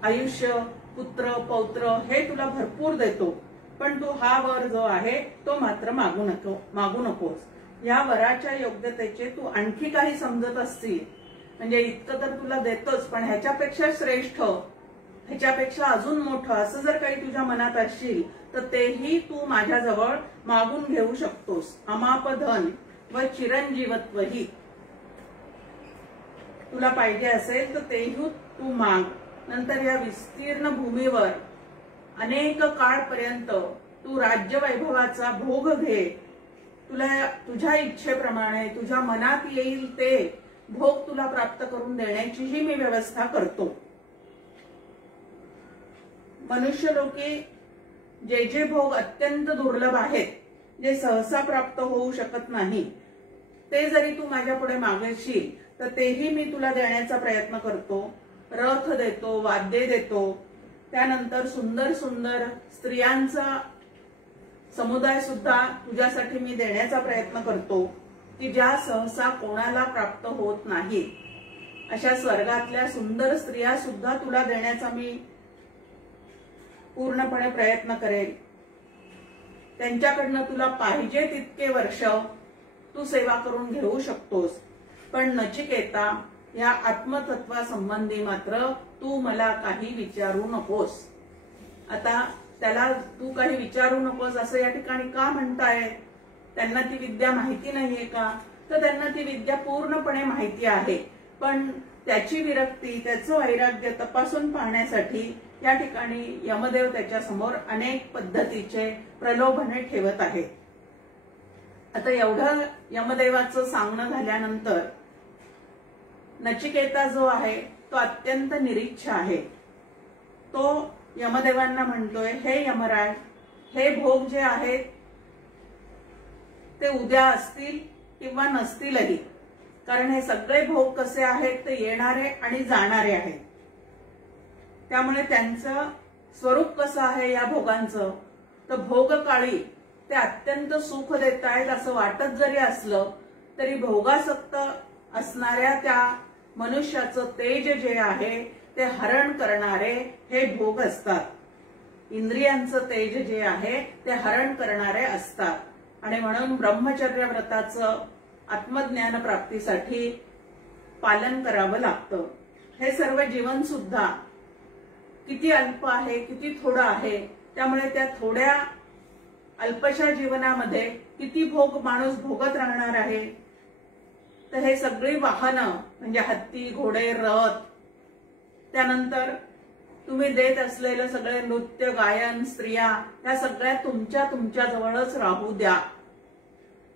आयुष्य, पुत्र पौत्र हे तुला भरपूर देतो, पण तू हा वर जो आहे तो मात्र मागू नकोस. या वराच्या योग्यतेचे तू आणखी काही समजत असतील, म्हणजे इतकं तर तुला देतोच, पण ह्याच्यापेक्षा श्रेष्ठ, ह्याच्यापेक्षा अजून मोठं असं जर काही तुझ्या मनात असशील तर तेही तू माझ्याजवळ मागून घेऊ शकतोस. अमाप धन व चिरंजीवत्वही. तुला पाहिजे असेल तर तेही तू माग. नंतर या विस्तीर्ण भूमीवर अनेक काळपर्यंत तू राज्य वैभवाचा भोग घे. तुला तुझ्या इच्छेप्रमाणे तुझ्या मनात येईल ते भोग तुला प्राप्त करून देण्याचीही मी व्यवस्था करतो. मनुष्य लोकी जे जे भोग अत्यंत दुर्लभ आहेत, जे सहसा प्राप्त होऊ शकत नाही, ते जरी तू माझ्या पुढे मागशील तर तेही मी तुला देण्याचा प्रयत्न करतो. रथ देतो, वाद्ये देतो, त्यानंतर सुंदर सुंदर स्त्रियांचा समुदाय सुद्धा तुझ्यासाठी मी देण्याचा प्रयत्न करतो, की ज्या सहसा कोणाला प्राप्त होत नाही. अशा स्वर्गातल्या सुंदर स्त्रिया सुद्धा तुला देण्याचा मी पूर्णपणे प्रयत्न करेल. त्यांच्याकडनं तुला पाहिजे तितके वर्ष तू सेवा करून घेऊ शकतोस. पण नचिकेता, या आत्मतत्वासंबंधी मात्र तू मला काही विचारू नकोस. आता त्याला तू काही विचारू नकोस असं या ठिकाणी का म्हणताय? त्यांना ती विद्या माहिती नाहीये का? तर त्यांना ती विद्या पूर्णपणे माहिती आहे. पण त्याची विरक्ती, त्याचं वैराग्य तपासून पाहण्यासाठी या ठिकाणी यमदेव त्याच्या समोर अनेक पद्धतीचे प्रलोभने ठेवत आहेत. आता एवढं यमदेवाचं सांगणं झाल्यानंतर नचिकेता जो आहे तो अत्यंत निरीच्छ आहे. तो यमदेवांना म्हणतोय, हे यमराज, हे भोग जे आहेत ते उद्या असतील किंवा नसतीलही. कारण हे सगळे भोग कसे आहेत ते येणारे आणि जाणारे आहेत. त्यामुळे त्यांचं स्वरूप कसं आहे या भोगांचं, तर भोगकाळी ते अत्यंत सुख देत आहेत असं वाटत जरी असलं तरी भोगासक्त असणाऱ्या त्या मनुष्याचं तेज जे आहे ते हरण करणारे हे भोग असतात. इंद्रियांचं तेज जे आहे ते हरण करणारे असतात. आणि म्हणून ब्रह्मचर्य व्रताचं आत्मज्ञान प्राप्तीसाठी पालन करावं लागतं. हे सर्व जीवन सुद्धा किती अल्प आहे, किती थोडं आहे. त्यामुळे त्या थोड्या अल्पशा जीवनामध्ये किती भोग माणूस भोगत राहणार आहे. तर हे सगळी वाहनं म्हणजे हत्ती, घोडे, रथ, त्यानंतर तुम्ही देत असलेलं सगळे नृत्य, गायन, स्त्रिया, या सगळ्या तुमच्या जवळच राहू द्या.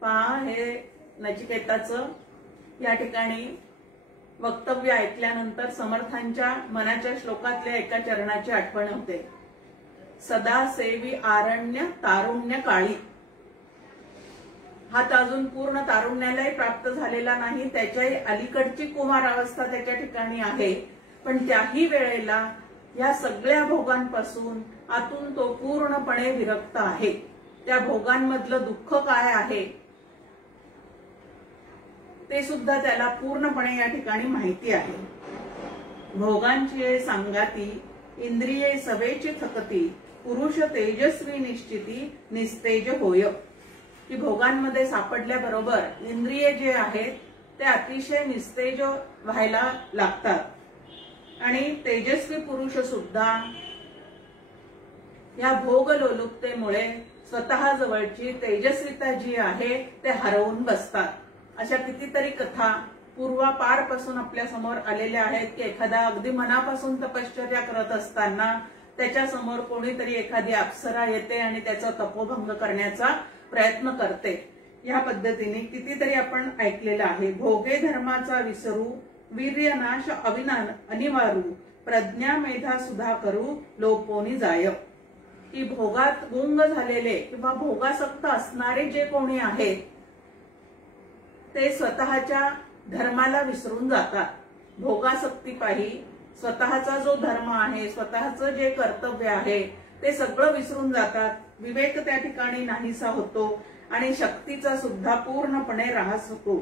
पहा, हे नचिकेताचं या ठिकाणी वक्तव्य ऐकल्यानंतर समर्थांच्या मनाच्या श्लोकातल्या एका चरणाची आठवण होते. सदा सेवी आरण्य तारुण्य काळी. हा तर अजून पूर्ण तारुण्यालाही प्राप्त झालेला नाही, त्याच्याही अलीकडची कुमार अवस्था त्याच्या ठिकाणी आहे. पण त्याही वेळेला या सगळ्या भोगांपासून आतून तो पूर्णपणे विरक्त आहे. त्या भोगांमधलं दुःख काय आहे ते सुद्धा त्याला पूर्णपणे या ठिकाणी माहिती आहे. भोगांची सांगाती इंद्रिये सवेची थकती, पुरुष तेजस्वी निश्चिती निस्तेज होय. की भोगांमध्ये सापडल्याबरोबर इंद्रिये जे आहेत ते अतिशय निस्तेज व्हायला लागतात. आणि तेजस्वी पुरुष सुद्धा या भोग लोलुपतेमुळे स्वतः जवळची तेजस्विता जी आहे ते हरवून बसतात. अशा कितीतरी कथा पूर्वापारपासून आपल्या समोर आलेल्या आहेत की एखादा अगदी मनापासून तपश्चर्या करत असताना त्याच्या समोर कोणीतरी एखादी अप्सरा येते आणि त्याचा तपोभंग करण्याचा प्रयत्न करते. या पद्धतीने कितीतरी आपण ऐकलेलं आहे. भोगे धर्माचा विसरू, वीर्यनाश अनिवारू, प्रज्ञा मेधा सुधा करू, लोपोनी जाय. की भोगात गुंग झालेले किंवा भोगासक्त असणारे जे कोणी आहेत ते स्वतःच्या धर्माला विसरून जातात. भोगासक्तीपायी स्वतःचा जो धर्म आहे, स्वतःचं जे कर्तव्य आहे ते सगळं विसरून जातात. विवेक त्या ठिकाणी नाहीसा होतो आणि शक्तीचा सुद्धा पूर्णपणे ऱ्हास होतो.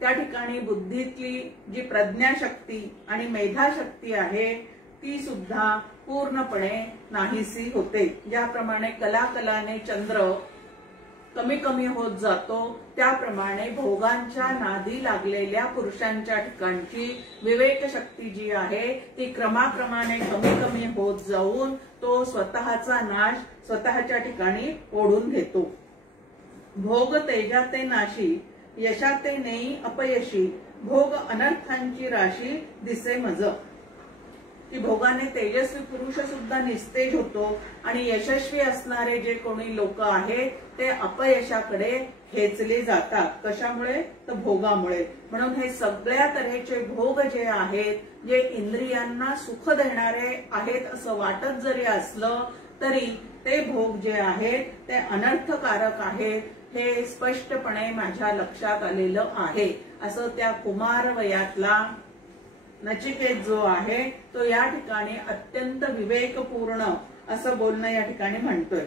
त्या ठिकाणी बुद्धीतली जी प्रज्ञाशक्ती आणि मेधाशक्ती आहे ती सुद्धा पूर्णपणे नाहीसी होते. ज्याप्रमाणे कलाकलाने चंद्र कमी कमी होत जातो त्याप्रमाणे भोगांच्या नादी लागलेल्या पुरुषांच्या ठिकाणची विवेक शक्ती जी आहे ती क्रमाक्रमाने कमी कमी होत जाऊन तो स्वतःचा नाश स्वतःच्या ठिकाणी ओढून घेतो. भोग तेजाते नाशी, यशाते नेई अपयशी, भोग अनर्थांची राशी दिसे मज, की भोगाने तेजस्वी पुरुष सुद्धा निस्तेज होतो आणि यशस्वी असणारे जे कोणी लोक आहेत ते अपयशाकडे खेचले जातात. कशामुळे? तर भोगामुळे. म्हणून हे सगळ्या तऱ्हेचे भोग जे आहेत, जे इंद्रियांना सुख देणारे आहेत असं वाटत जरी असलं तरी ते भोग जे आहेत ते अनर्थकारक आहेत, हे स्पष्टपणे माझ्या लक्षात आलेलं आहे. असं त्या कुमार वयातला नचिकेत जो आहे तो या ठिकाणी अत्यंत विवेकपूर्ण असं बोलणं या ठिकाणी म्हणतोय.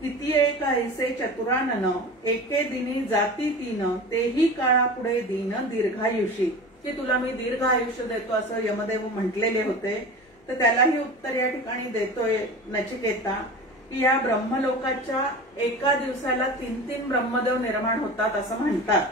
किती एक ऐसे चतुरानन, एके दिनी जाती तीन, तेही काळा पुढे दीन दीर्घायुषी, की तुला मी दीर्घ आयुष्य देतो असं यमदेव म्हटलेले होते. तर त्यालाही उत्तर या ठिकाणी देतोय नचिकेता, की या ब्रह्मलोकाच्या एका दिवसाला 3-3 ब्रह्मदेव निर्माण होतात असं म्हणतात.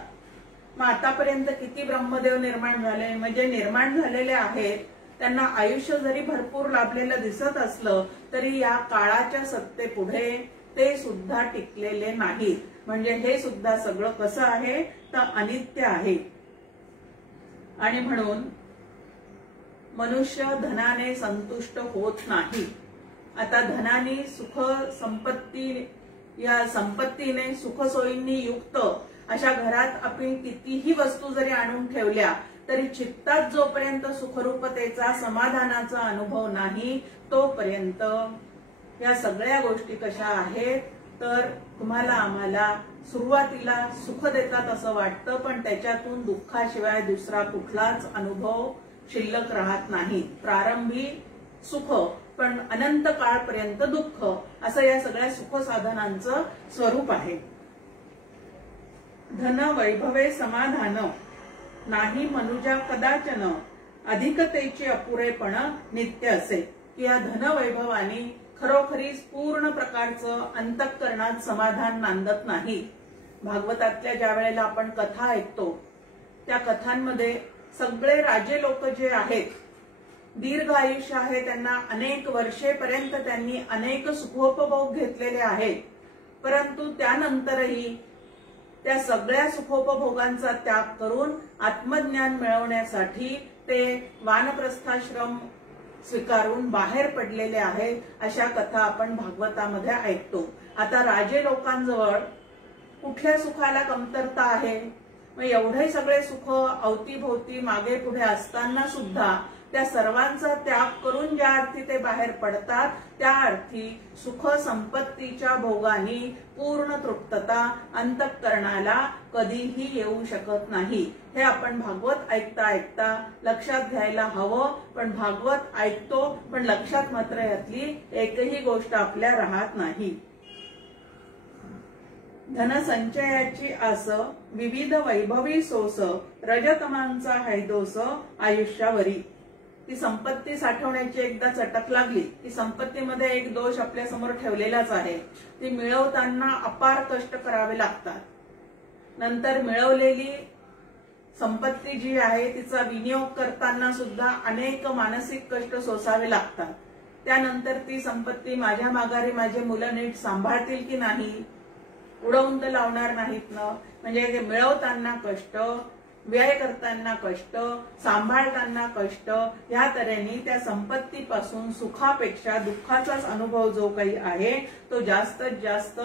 मग आतापर्यंत किती ब्रह्मदेव निर्माण झाले? म्हणजे निर्माण झालेले आहेत त्यांना आयुष्य जरी भरपूर लाभलेलं दिसत असलं तरी या काळाच्या सत्तेपुढे ते सुद्धा टिकलेले नाहीत. म्हणजे हे सुद्धा सगळं कसं आहे तर अनित्य आहे. आणि म्हणून मनुष्य धनाने संतुष्ट होत नाही. आता धनाने सुख संपत्ती, या संपत्तीने सुखसोयींनी युक्त अशा घरात आपण कितीही वस्तू जरी आणून ठेवल्या तरी चित्तात जोपर्यंत सुखरूपतेचा समाधानाचा अनुभव नाही तोपर्यंत या सगळ्या गोष्टी कशा आहेत तर तुम्हाला आम्हाला सुरुवातीला सुख देतात असं वाटतं, पण त्याच्यातून दुःखाशिवाय दुसरा कुठलाच अनुभव शिल्लक राहत नाही. प्रारंभी सुख पण अनंत काळपर्यंत दुःख असं या सगळ्या सुख साधनांचं स्वरूप आहे. धन वैभवे समाधान, नाही मनुजा कदाचन, अधिकतेचे अपुरेपण नित्य असे, की या धन वैभवानी खरोखरीच पूर्ण प्रकारचं अंतःकरणात समाधान नांदत नाही. भागवतातल्या ज्या वेळेला आपण कथा ऐकतो त्या कथांमध्ये सगळे राजे लोक जे आहेत दीर्घ आयुष्य आहे, त्यांना अनेक वर्षेपर्यंत त्यांनी अनेक सुखोपभोग घेतलेले आहेत, परंतु त्यानंतरही त्या सगळ्या सुखोपभोगांचा त्याग करून आत्मज्ञान मिळवण्यासाठी ते वानप्रस्थाश्रम स्वीकारून बाहेर पडलेले आहेत. अशा कथा आपण भागवतामध्ये ऐकतो. आता राजे लोकांजवळ कुठल्या सुखाला कमतरता आहे? मग एवढे सगळे सुख अवतीभोवती मागे पुढे असताना सुद्धा त्या सर्वांचा त्याग करून ज्या अर्थी ते बाहेर पडतात त्या अर्थी सुख संपत्तीच्या भोगानी पूर्ण तृप्तता अंतःकरणाला कधीही येऊ शकत नाही. हे आपण भागवत ऐकता ऐकता लक्षात घ्यायला हवं. पण भागवत ऐकतो पण लक्षात मात्र यातली एकही गोष्ट आपल्या राहत नाही. धनसंचयाची आस, विविध वैभवी सोस, रजतमांचा हैदोस आयुष्यावरी. ती संपत्ती साठवण्याची एकदा चटक लागली की संपत्तीमध्ये एक दोष आपल्या समोर ठेवलेलाच आहे. ती मिळवताना अपार कष्ट करावे लागतात. नंतर मिळवलेली संपत्ती जी आहे तिचा विनियोग करताना सुद्धा अनेक मानसिक कष्ट सोसावे लागतात. त्यानंतर ती संपत्ती माझ्या माघारी माझे मुलं नीट सांभाळतील की नाही, उडवून तर लावणार नाहीत ना. म्हणजे मिळवताना कष्ट, व्यय करताना कष्ट, सांभाळताना कष्ट, या तऱ्हेने त्या संपत्तीपासून सुखापेक्षा दुःखाचाच अनुभव जो काही आहे तो जास्तीत जास्त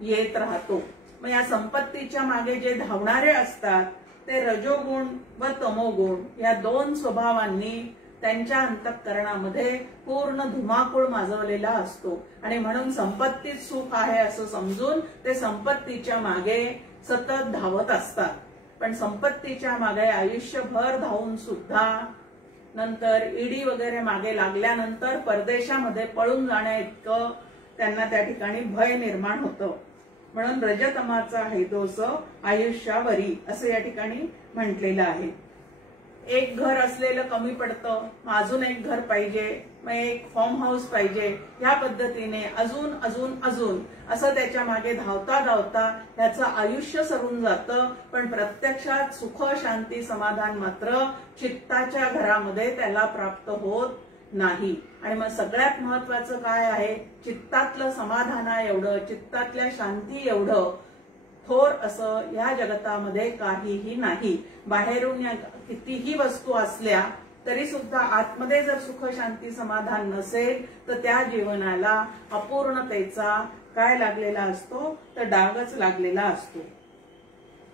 येत राहतो. मग या संपत्तीच्या मागे जे धावणारे असतात ते रजोगुण व तमोगुण या दोन स्वभावांनी त्यांच्या अंतःकरणामध्ये पूर्ण धुमाकूळ माजवलेला असतो. आणि म्हणून संपत्तीत सुख आहे असं समजून ते संपत्तीच्या मागे सतत धावत असतात. पण संपत्तीच्या मागे आयुष्यभर धावून सुद्धा नंतर ईडी वगैरे मागे लागल्यानंतर परदेशामध्ये पळून जाण्या इतकं त्यांना त्या ठिकाणी भय निर्माण होतं. म्हणून रजतमाचा हैदोस आयुष्यावरी असं या ठिकाणी म्हटलेलं आहे. एक घर असलेलं कमी पडतं, मग अजून एक घर पाहिजे, मग एक फार्म हाऊस पाहिजे, या पद्धतीने अजून अजून अजून असं त्याच्या मागे धावता धावता ह्याचं आयुष्य सरून जातं. पण प्रत्यक्षात सुख शांती समाधान मात्र चित्ताच्या घरामध्ये त्याला प्राप्त होत नाही. आणि मग सगळ्यात महत्वाचं काय आहे, चित्तातलं समाधाना एवढं, चित्तातल्या शांती एवढं थोर असं या जगतामध्ये काहीही नाही. बाहेरून कितीही वस्तू असल्या तरी सुद्धा आतमध्ये जर सुख शांती समाधान नसेल तर त्या जीवनाला अपूर्णतेचा काय लागलेला असतो, तर डागच लागलेला असतो.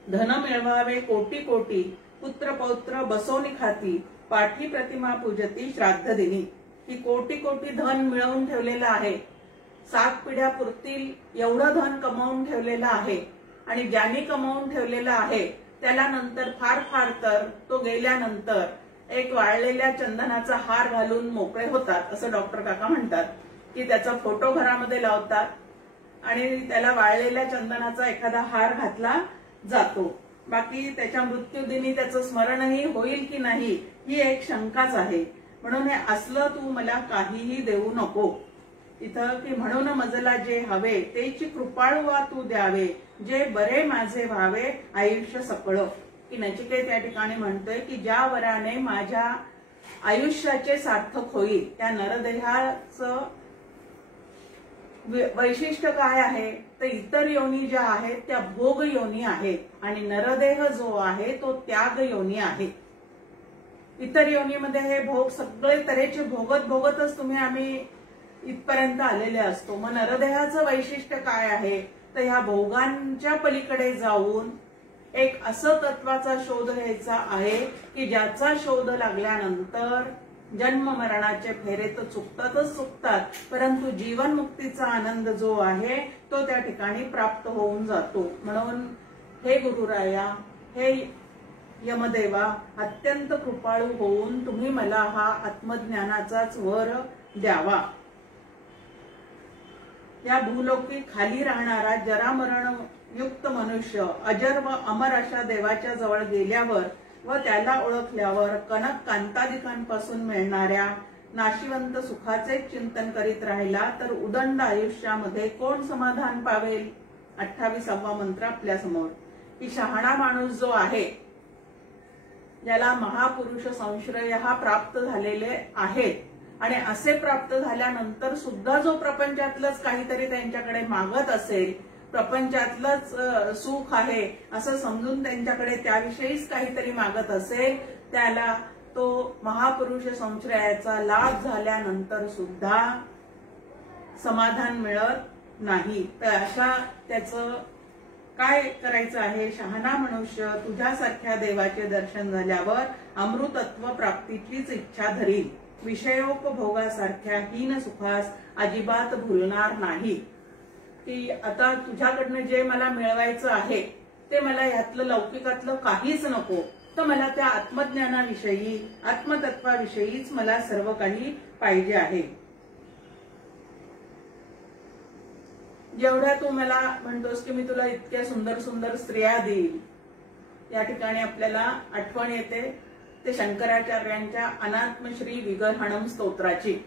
धन मिळवावे कोटी कोटी, पुत्र पौत्र बसवणी खाती, पाठी प्रतिमा पूजती श्राद्ध दिनी. ही कोटी कोटी धन मिळवून ठेवलेलं आहे, 7 पिढ्या पुरतील एवढं धन कमावून ठेवलेलं आहे. आणि ज्यांनी कमावून ठेवलेलं आहे त्याला नंतर फार फार तर तो गेल्यानंतर एक वाळलेल्या चंदनाचा हार घालून मोकळे होतात असं डॉक्टर काका म्हणतात, की त्याचा फोटो घरामध्ये लावतात आणि त्याला वाळलेल्या चंदनाचा एखादा हार घातला जातो. बाकी त्याच्या मृत्यूदिनी त्याचं स्मरणही होईल की नाही ही एक शंकाच आहे. म्हणून हे असलं तू मला काहीही देऊ नको. इथं की म्हणून मजला जे हवे तेची कृपाळुवा तू द्यावे, जे बरे माझे व्हावे आयुष्य सकळ. की नचिकेत या ठिकाणी म्हणतोय की ज्या वराने माझ्या आयुष्याचे सार्थक होईल, त्या नरदेहाचं वैशिष्ट्य काय आहे, तर इतर योनी ज्या आहेत त्या भोग योनी आहेत आणि नरदेह जो आहे तो त्याग योनी आहे. इतर योनीमध्ये हे भोग सगळे तऱ्हेचे भोगत भोगतच आम्ही इथपर्यंत आलेले असतो. मग नरदेहाचं वैशिष्ट्य काय आहे, तर ह्या भोगांच्या पलीकडे जाऊन एक असं तत्वाचा शोध घ्यायचा आहे की ज्याचा शोध लागल्यानंतर जन्म मरणाचे फेरे तर चुकतात, परंतु जीवनमुक्तीचा आनंद जो आहे तो त्या ठिकाणी प्राप्त होऊन जातो. म्हणून हे गुरुराया, हे यमदेवा, अत्यंत कृपाळू होऊन तुम्ही मला हा आत्मज्ञानाचाच वर द्यावा. या भूलोकी खाली राहणारा जरामरण युक्त मनुष्य अजर व अमर अशा देवाच्या जवळ गेल्यावर व त्याला ओळखल्यावर कनक कांतादिकांपासून मिळणाऱ्या नाशिवंत सुखाचे चिंतन करीत राहिला तर उदंड आयुष्यामध्ये कोण समाधान पावेल. 28वा मंत्र आपल्या समोर. की शहाणा माणूस जो आहे, ज्याला महापुरुष संश्रय हा प्राप्त झालेले आहेत आणि असे प्राप्त झाल्यानंतर सुद्धा जो प्रपंचातलंच काहीतरी त्यांच्याकडे मागत असेल, प्रपंचातलंच सुख आहे असं समजून त्यांच्याकडे त्याविषयीच काहीतरी मागत असेल, त्याला तो महापुरुष संश्रयाचा लाभ झाल्यानंतर सुद्धा समाधान मिळत नाही. तर अशा त्याचं काय करायचं आहे, शहाणा मनुष्य तुझ्यासारख्या देवाचे दर्शन झाल्यावर अमृतत्व प्राप्तीचीच इच्छा धरील, विषयोपभोगासारख्या हीन सुखास अजिबात भुलणार नाही. की आता तुझ्याकडनं जे मला मिळवायचं आहे ते मला यातलं लौकिकातलं काहीच नको, तर मला त्या आत्मज्ञानाविषयी आत्मतत्वाविषयीच मला सर्व काही पाहिजे आहे. जेवढ्या तू मला म्हणतोस की मी तुला इतक्या सुंदर सुंदर स्त्रिया देईल, या ठिकाणी आपल्याला आठवण येते ते शंकराचार्यांच्या अनात्मश्री विग्रहणम स्तोत्राची.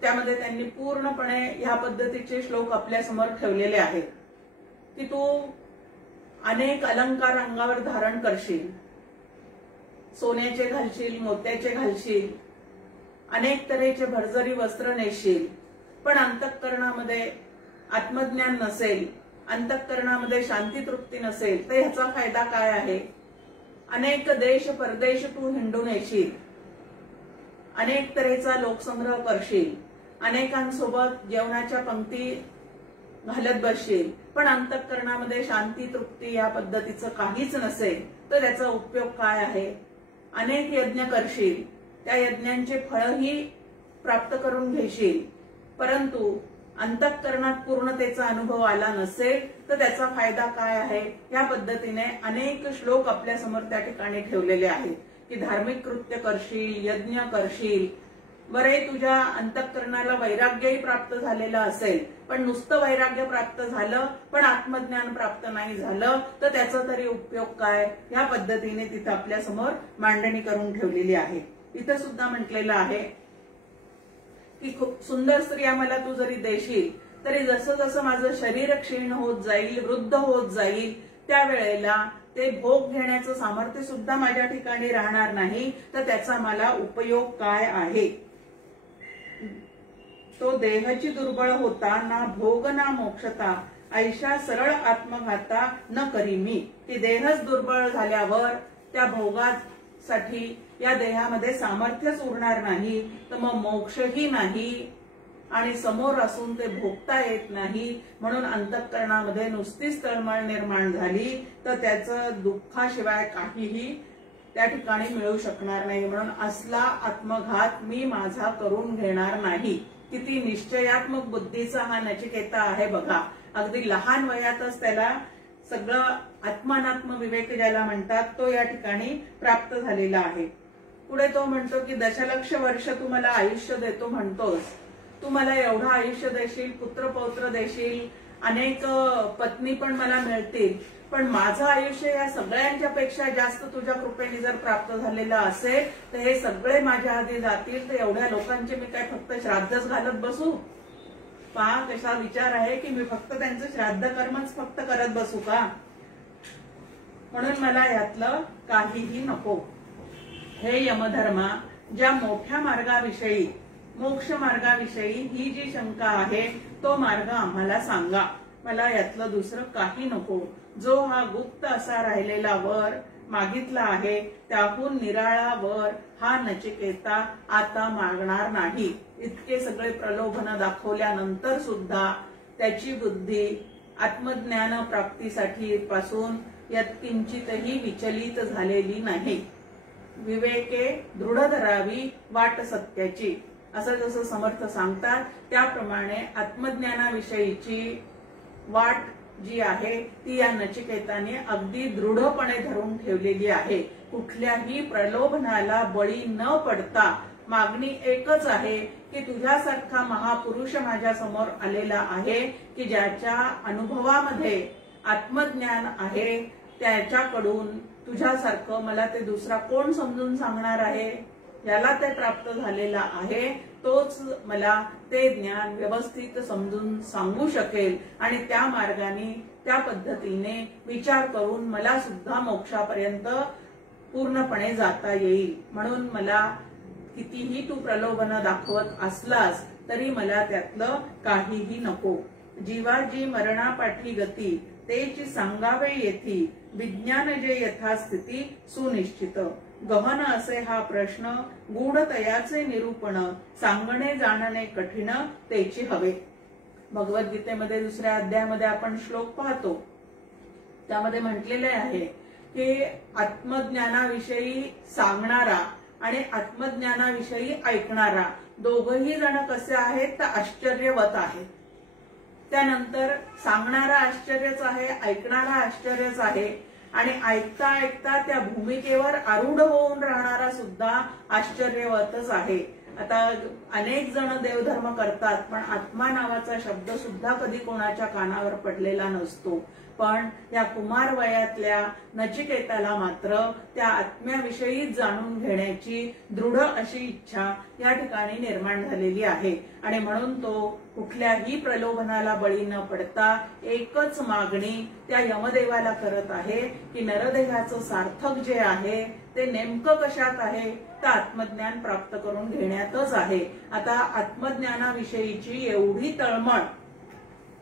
त्यामध्ये त्यांनी पूर्णपणे ह्या पद्धतीचे श्लोक आपल्या समोर ठेवलेले आहेत की तू अनेक अलंकार अंगावर धारण करशील, सोन्याचे घालशील, मोत्याचे घालशील, अनेक तऱ्हेचे भरजरी वस्त्र नेसशील, पण अंतःकरणामध्ये आत्मज्ञान नसेल, अंतःकरणामध्ये शांती तृप्ती नसेल तर ह्याचा फायदा काय आहे. अनेक देश परदेश तू हिंडून येशील, अनेक तऱ्हेचा लोकसंग्रह करशील, अनेकांसोबत जेवणाच्या पंक्ती घालत बसशील, पण अंतःकरणामध्ये शांती तृप्ती या पद्धतीचं काहीच नसेल तर त्याचा उपयोग काय आहे. अनेक यज्ञ करशील, त्या यज्ञांचे फळही प्राप्त करून घेशील, परंतु अंतःकरणात पूर्णतेचा अनुभव आला नसेल तर त्याचा फायदा काय आहे. या पद्धतीने अनेक श्लोक आपल्या समोर त्या ठिकाणी ठेवलेले आहेत की धार्मिक कृत्य करशील, यज्ञ करशील, बरे तुझ्या अंतःकरणाला वैराग्यही प्राप्त झालेलं असेल, पण नुसतं वैराग्य प्राप्त झालं पण आत्मज्ञान प्राप्त नाही झालं तर त्याचा तरी उपयोग काय. या पद्धतीने तिथं आपल्या समोर मांडणी करून ठेवलेली आहे. इथं सुद्धा म्हटलेलं आहे की खूप सुंदर स्त्रिया मला तू जरी देशील तरी जसं जसं माझं शरीर क्षीण होत जाईल, वृद्ध होत जाईल, त्यावेळेला ते भोग घेण्याचं सामर्थ्य सुद्धा माझ्या ठिकाणी राहणार नाही, तर त्याचा मला उपयोग काय आहे. तो देहची दुर्बळ होता ना भोग ना मोक्षता, ऐशा सरळ आत्मघाता न करी मी, की देहच दुर्बळ झाल्यावर त्या भोगासाठी या देहामध्ये सामर्थ्यच उरणार नाही, तर मग मोक्षही नाही आणि समोर असून ते भोगता येत नाही. म्हणून अंतःकरणामध्ये नुसतीच तळमळ निर्माण झाली तर त्याचं दुःखाशिवाय काहीही त्या ठिकाणी मिळू शकणार नाही. म्हणून असला आत्मघात मी माझा करून घेणार नाही. किती निश्चयात्मक बुद्धीचा हा नचिकेता आहे बघा. अगदी लहान वयातच त्याला सगळं आत्मानात्म विवेक ज्याला म्हणतात तो या ठिकाणी प्राप्त झालेला आहे. पुढे तो म्हणतो की दशलक्ष वर्ष तू मला आयुष्य देतो म्हणतोस, तू मला एवढं आयुष्य देशील, पुत्र पौत्र देशील, अनेक पत्नी पण मला मिळतील, पण माझं आयुष्य या सगळ्यांच्या पेक्षा जास्त तुझ्या कृपेने जर प्राप्त झालेलं असेल तर हे सगळे माझ्या आधी जातील, तर एवढ्या लोकांचे मी काय फक्त श्राद्धच घालत बसू? पहा कसा विचार आहे की मी फक्त त्यांचं श्राद्ध कर्मच फक्त करत बसू का? म्हणून मला यातलं काहीही नको. हे यमधर्मा, ज्या मोठ्या मार्गाविषयी, मोक्ष मार्गाविषयी ही जी शंका आहे तो मार्ग आम्हाला सांगा. मला यातलं दुसरं काही नको. जो हा गुप्त असा राहिलेला वर मागितला आहे त्याहून निराळा वर हा नचिकेता आता मागणार नाही. इतके सगळे प्रलोभन दाखवल्यानंतर सुद्धा त्याची बुद्धी आत्मज्ञान प्राप्तीसाठी पासून यात किंचितही विचलित झालेली नाही. विवेके दृढ धरावी वाट सत्याची, असं जसं समर्थ सांगतात त्याप्रमाणे आत्मज्ञानाविषयीची वाट जी आहे ती या नचिकेताने अगदी दृढपणे धरून ठेवलेली आहे. कुठल्याही प्रलोभनाला बळी न पडता मागणी एकच आहे की तुझ्यासारखा महापुरुष माझ्या समोर आलेला आहे की ज्याच्या अनुभवामध्ये आत्मज्ञान आहे, त्याच्याकडून तुझ्यासारखं मला ते दुसरा कोण समजून सांगणार आहे? याला ते प्राप्त झालेला आहे तोच मला ते ज्ञान व्यवस्थित समजून सांगू शकेल आणि त्या मार्गाने त्या पद्धतीने विचार करून मला सुद्धा मोक्षापर्यंत पूर्णपणे जाता येईल. म्हणून मला कितीही तू प्रलोभन दाखवत असलास तरी मला त्यातलं काहीही नको. जीवाजी मरणापाठी गती तेची सांगावे येथी, विज्ञान जे यथास्थिती सुनिश्चित. गहन असे हा प्रश्न, गूढ तयाचे निरूपण, सांगणे जाणणे कठीण तेची हवे. भगवद्गीतेमध्ये दुसऱ्या अध्यायामध्ये आपण श्लोक पाहतो त्यामध्ये म्हटलेले आहे की आत्मज्ञानाविषयी सांगणारा आणि आत्मज्ञानाविषयी ऐकणारा दोघही जण कसे आहेत तर आश्चर्यवत आहेत. त्यानंतर सांगणारा आश्चर्यच आहे, ऐकणारा आश्चर्यच आहे आणि ऐकता ऐकता त्या भूमिकेवर आरूढ होऊन राहणारा सुद्धा आश्चर्यवतच आहे. आता अनेक जण देवधर्म करतात पण आत्मा नावाचा शब्द सुद्धा कधी कोणाच्या कानावर पडलेला नसतो. पण या कुमार वयातल्या नचिकेताला मात्र त्या आत्म्याविषयी जाणून घेण्याची दृढ अशी इच्छा या ठिकाणी निर्माण झालेली आहे आणि म्हणून तो कुठल्याही प्रलोभनाला बळी न पडता एकच मागणी त्या यमदेवाला करत आहे की नरदेहाचं सार्थक जे आहे ते नेमकं कशात आहे तर आत्मज्ञान प्राप्त करून घेण्यातच आहे. आता आत्मज्ञानाविषयीची एवढी तळमळ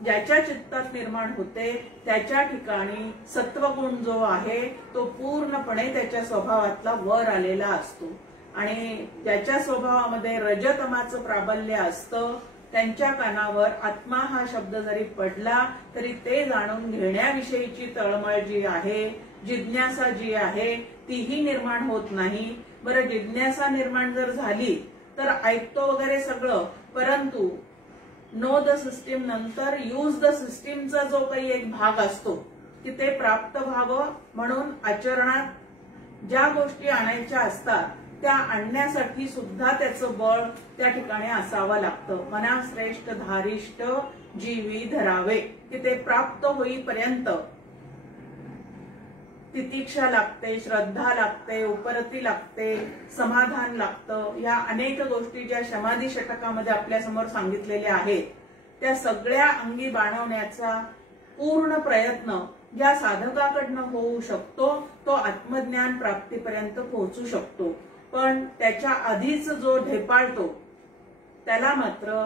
ज्याच्या चित्तात निर्माण होते त्याच्या ठिकाणी सत्वगुण जो आहे तो पूर्णपणे त्याच्या स्वभावातला वर आलेला असतो आणि ज्याच्या स्वभावामध्ये रजतमाचं प्राबल्य असतं त्यांच्या कानावर आत्मा हा शब्द जरी पडला तरी ते जाणून घेण्याविषयीची तळमळ जी आहे, जिज्ञासा जी आहे तीही निर्माण होत नाही. बरं, जिज्ञासा निर्माण जर झाली तर ऐकतो वगैरे सगळं, परंतु नो द सिस्टीम नंतर यूज द सिस्टीमचा जो काही एक भाग असतो की ते प्राप्त व्हावं म्हणून आचरणात ज्या गोष्टी आणायच्या असतात त्या आणण्यासाठी सुद्धा त्याचं बळ त्या ठिकाणी असावं लागतं. मना श्रेष्ठ धारिष्ट जीवी धरावे की ते प्राप्त होईपर्यंत तितिक्षा लागते, श्रद्धा लागते, उपरती लागते, समाधान लागतं. या अनेक गोष्टी ज्या समाधी षटकामध्ये आपल्या समोर सांगितलेल्या आहेत त्या सगळ्या अंगी बाणवण्याचा पूर्ण प्रयत्न ज्या साधकाकडनं होऊ शकतो तो आत्मज्ञान प्राप्तीपर्यंत पोहोचू शकतो. पण त्याच्या आधीच जो ढेपाळतो त्याला मात्र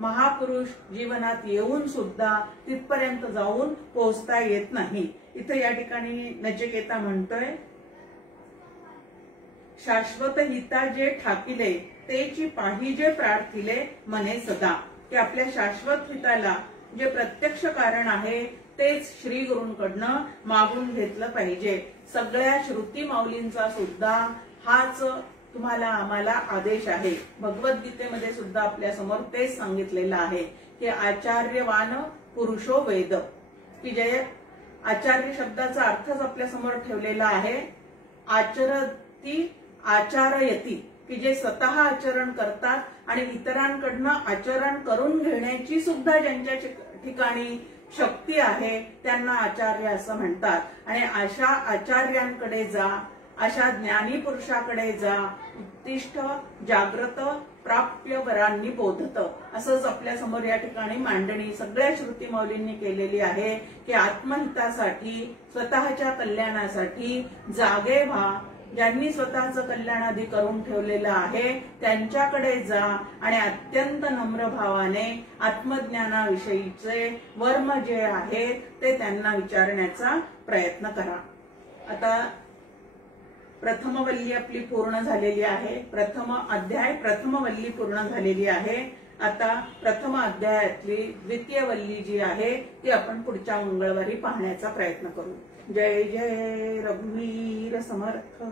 महापुरुष जीवनात येऊन सुद्धा तिथपर्यंत जाऊन पोहोचता येत नाही. इथे या ठिकाणी नचिकेता म्हणतोय, शाश्वत हिता जे ठाकिले तेची पाहिजे प्रार्थिले मने सदा, की आपल्या शाश्वत हिताला जे प्रत्यक्ष कारण आहे तेच श्री गुरूंकडनं मागून घेतलं पाहिजे. सगळ्या श्रुती माऊलींचा सुद्धा हाच तुम्हाला आम्हाला आदेश आहे. भगवद्गीतेमध्ये सुद्धा आपल्या समोर तेच सांगितलेलं आहे की आचार्यवान पुरुषो वेद, की जे आचार्य शब्दाचा अर्थच आपल्या समोर ठेवलेला आहे. आचरती आचारयती, की जे स्वतः आचरण करतात आणि इतरांकडनं आचरण करून घेण्याची सुद्धा ज्यांच्या ठिकाणी शक्ती आहे त्यांना आचार्य असं म्हणतात. आणि अशा आचार्यांकडे जा, अशा ज्ञानी पुरुषाकडे जा. उत्तिष्ठ जाग्रत प्राप्य वरांनी बोधत, असंच आपल्या समोर या ठिकाणी मांडणी सगळ्या श्रुती माऊलींनी केलेली आहे की आत्महितासाठी, स्वतःच्या कल्याणासाठी जागे व्हा. ज्यांनी स्वतःचं कल्याण आधी करून ठेवलेलं आहे त्यांच्याकडे जा आणि अत्यंत नम्र भावाने आत्मज्ञानाविषयीचे वर्म जे आहेत ते त्यांना विचारण्याचा प्रयत्न करा. आता प्रथमवल्ली आपली पूर्ण झालेली आहे. प्रथम अध्याय प्रथम वल्ली पूर्ण झालेली आहे. आता प्रथम अध्यायातली द्वितीय वल्ली जी आहे ती आपण पुढच्या मंगळवारी पाहण्याचा प्रयत्न करू. जय जय रघुवीर समर्थ.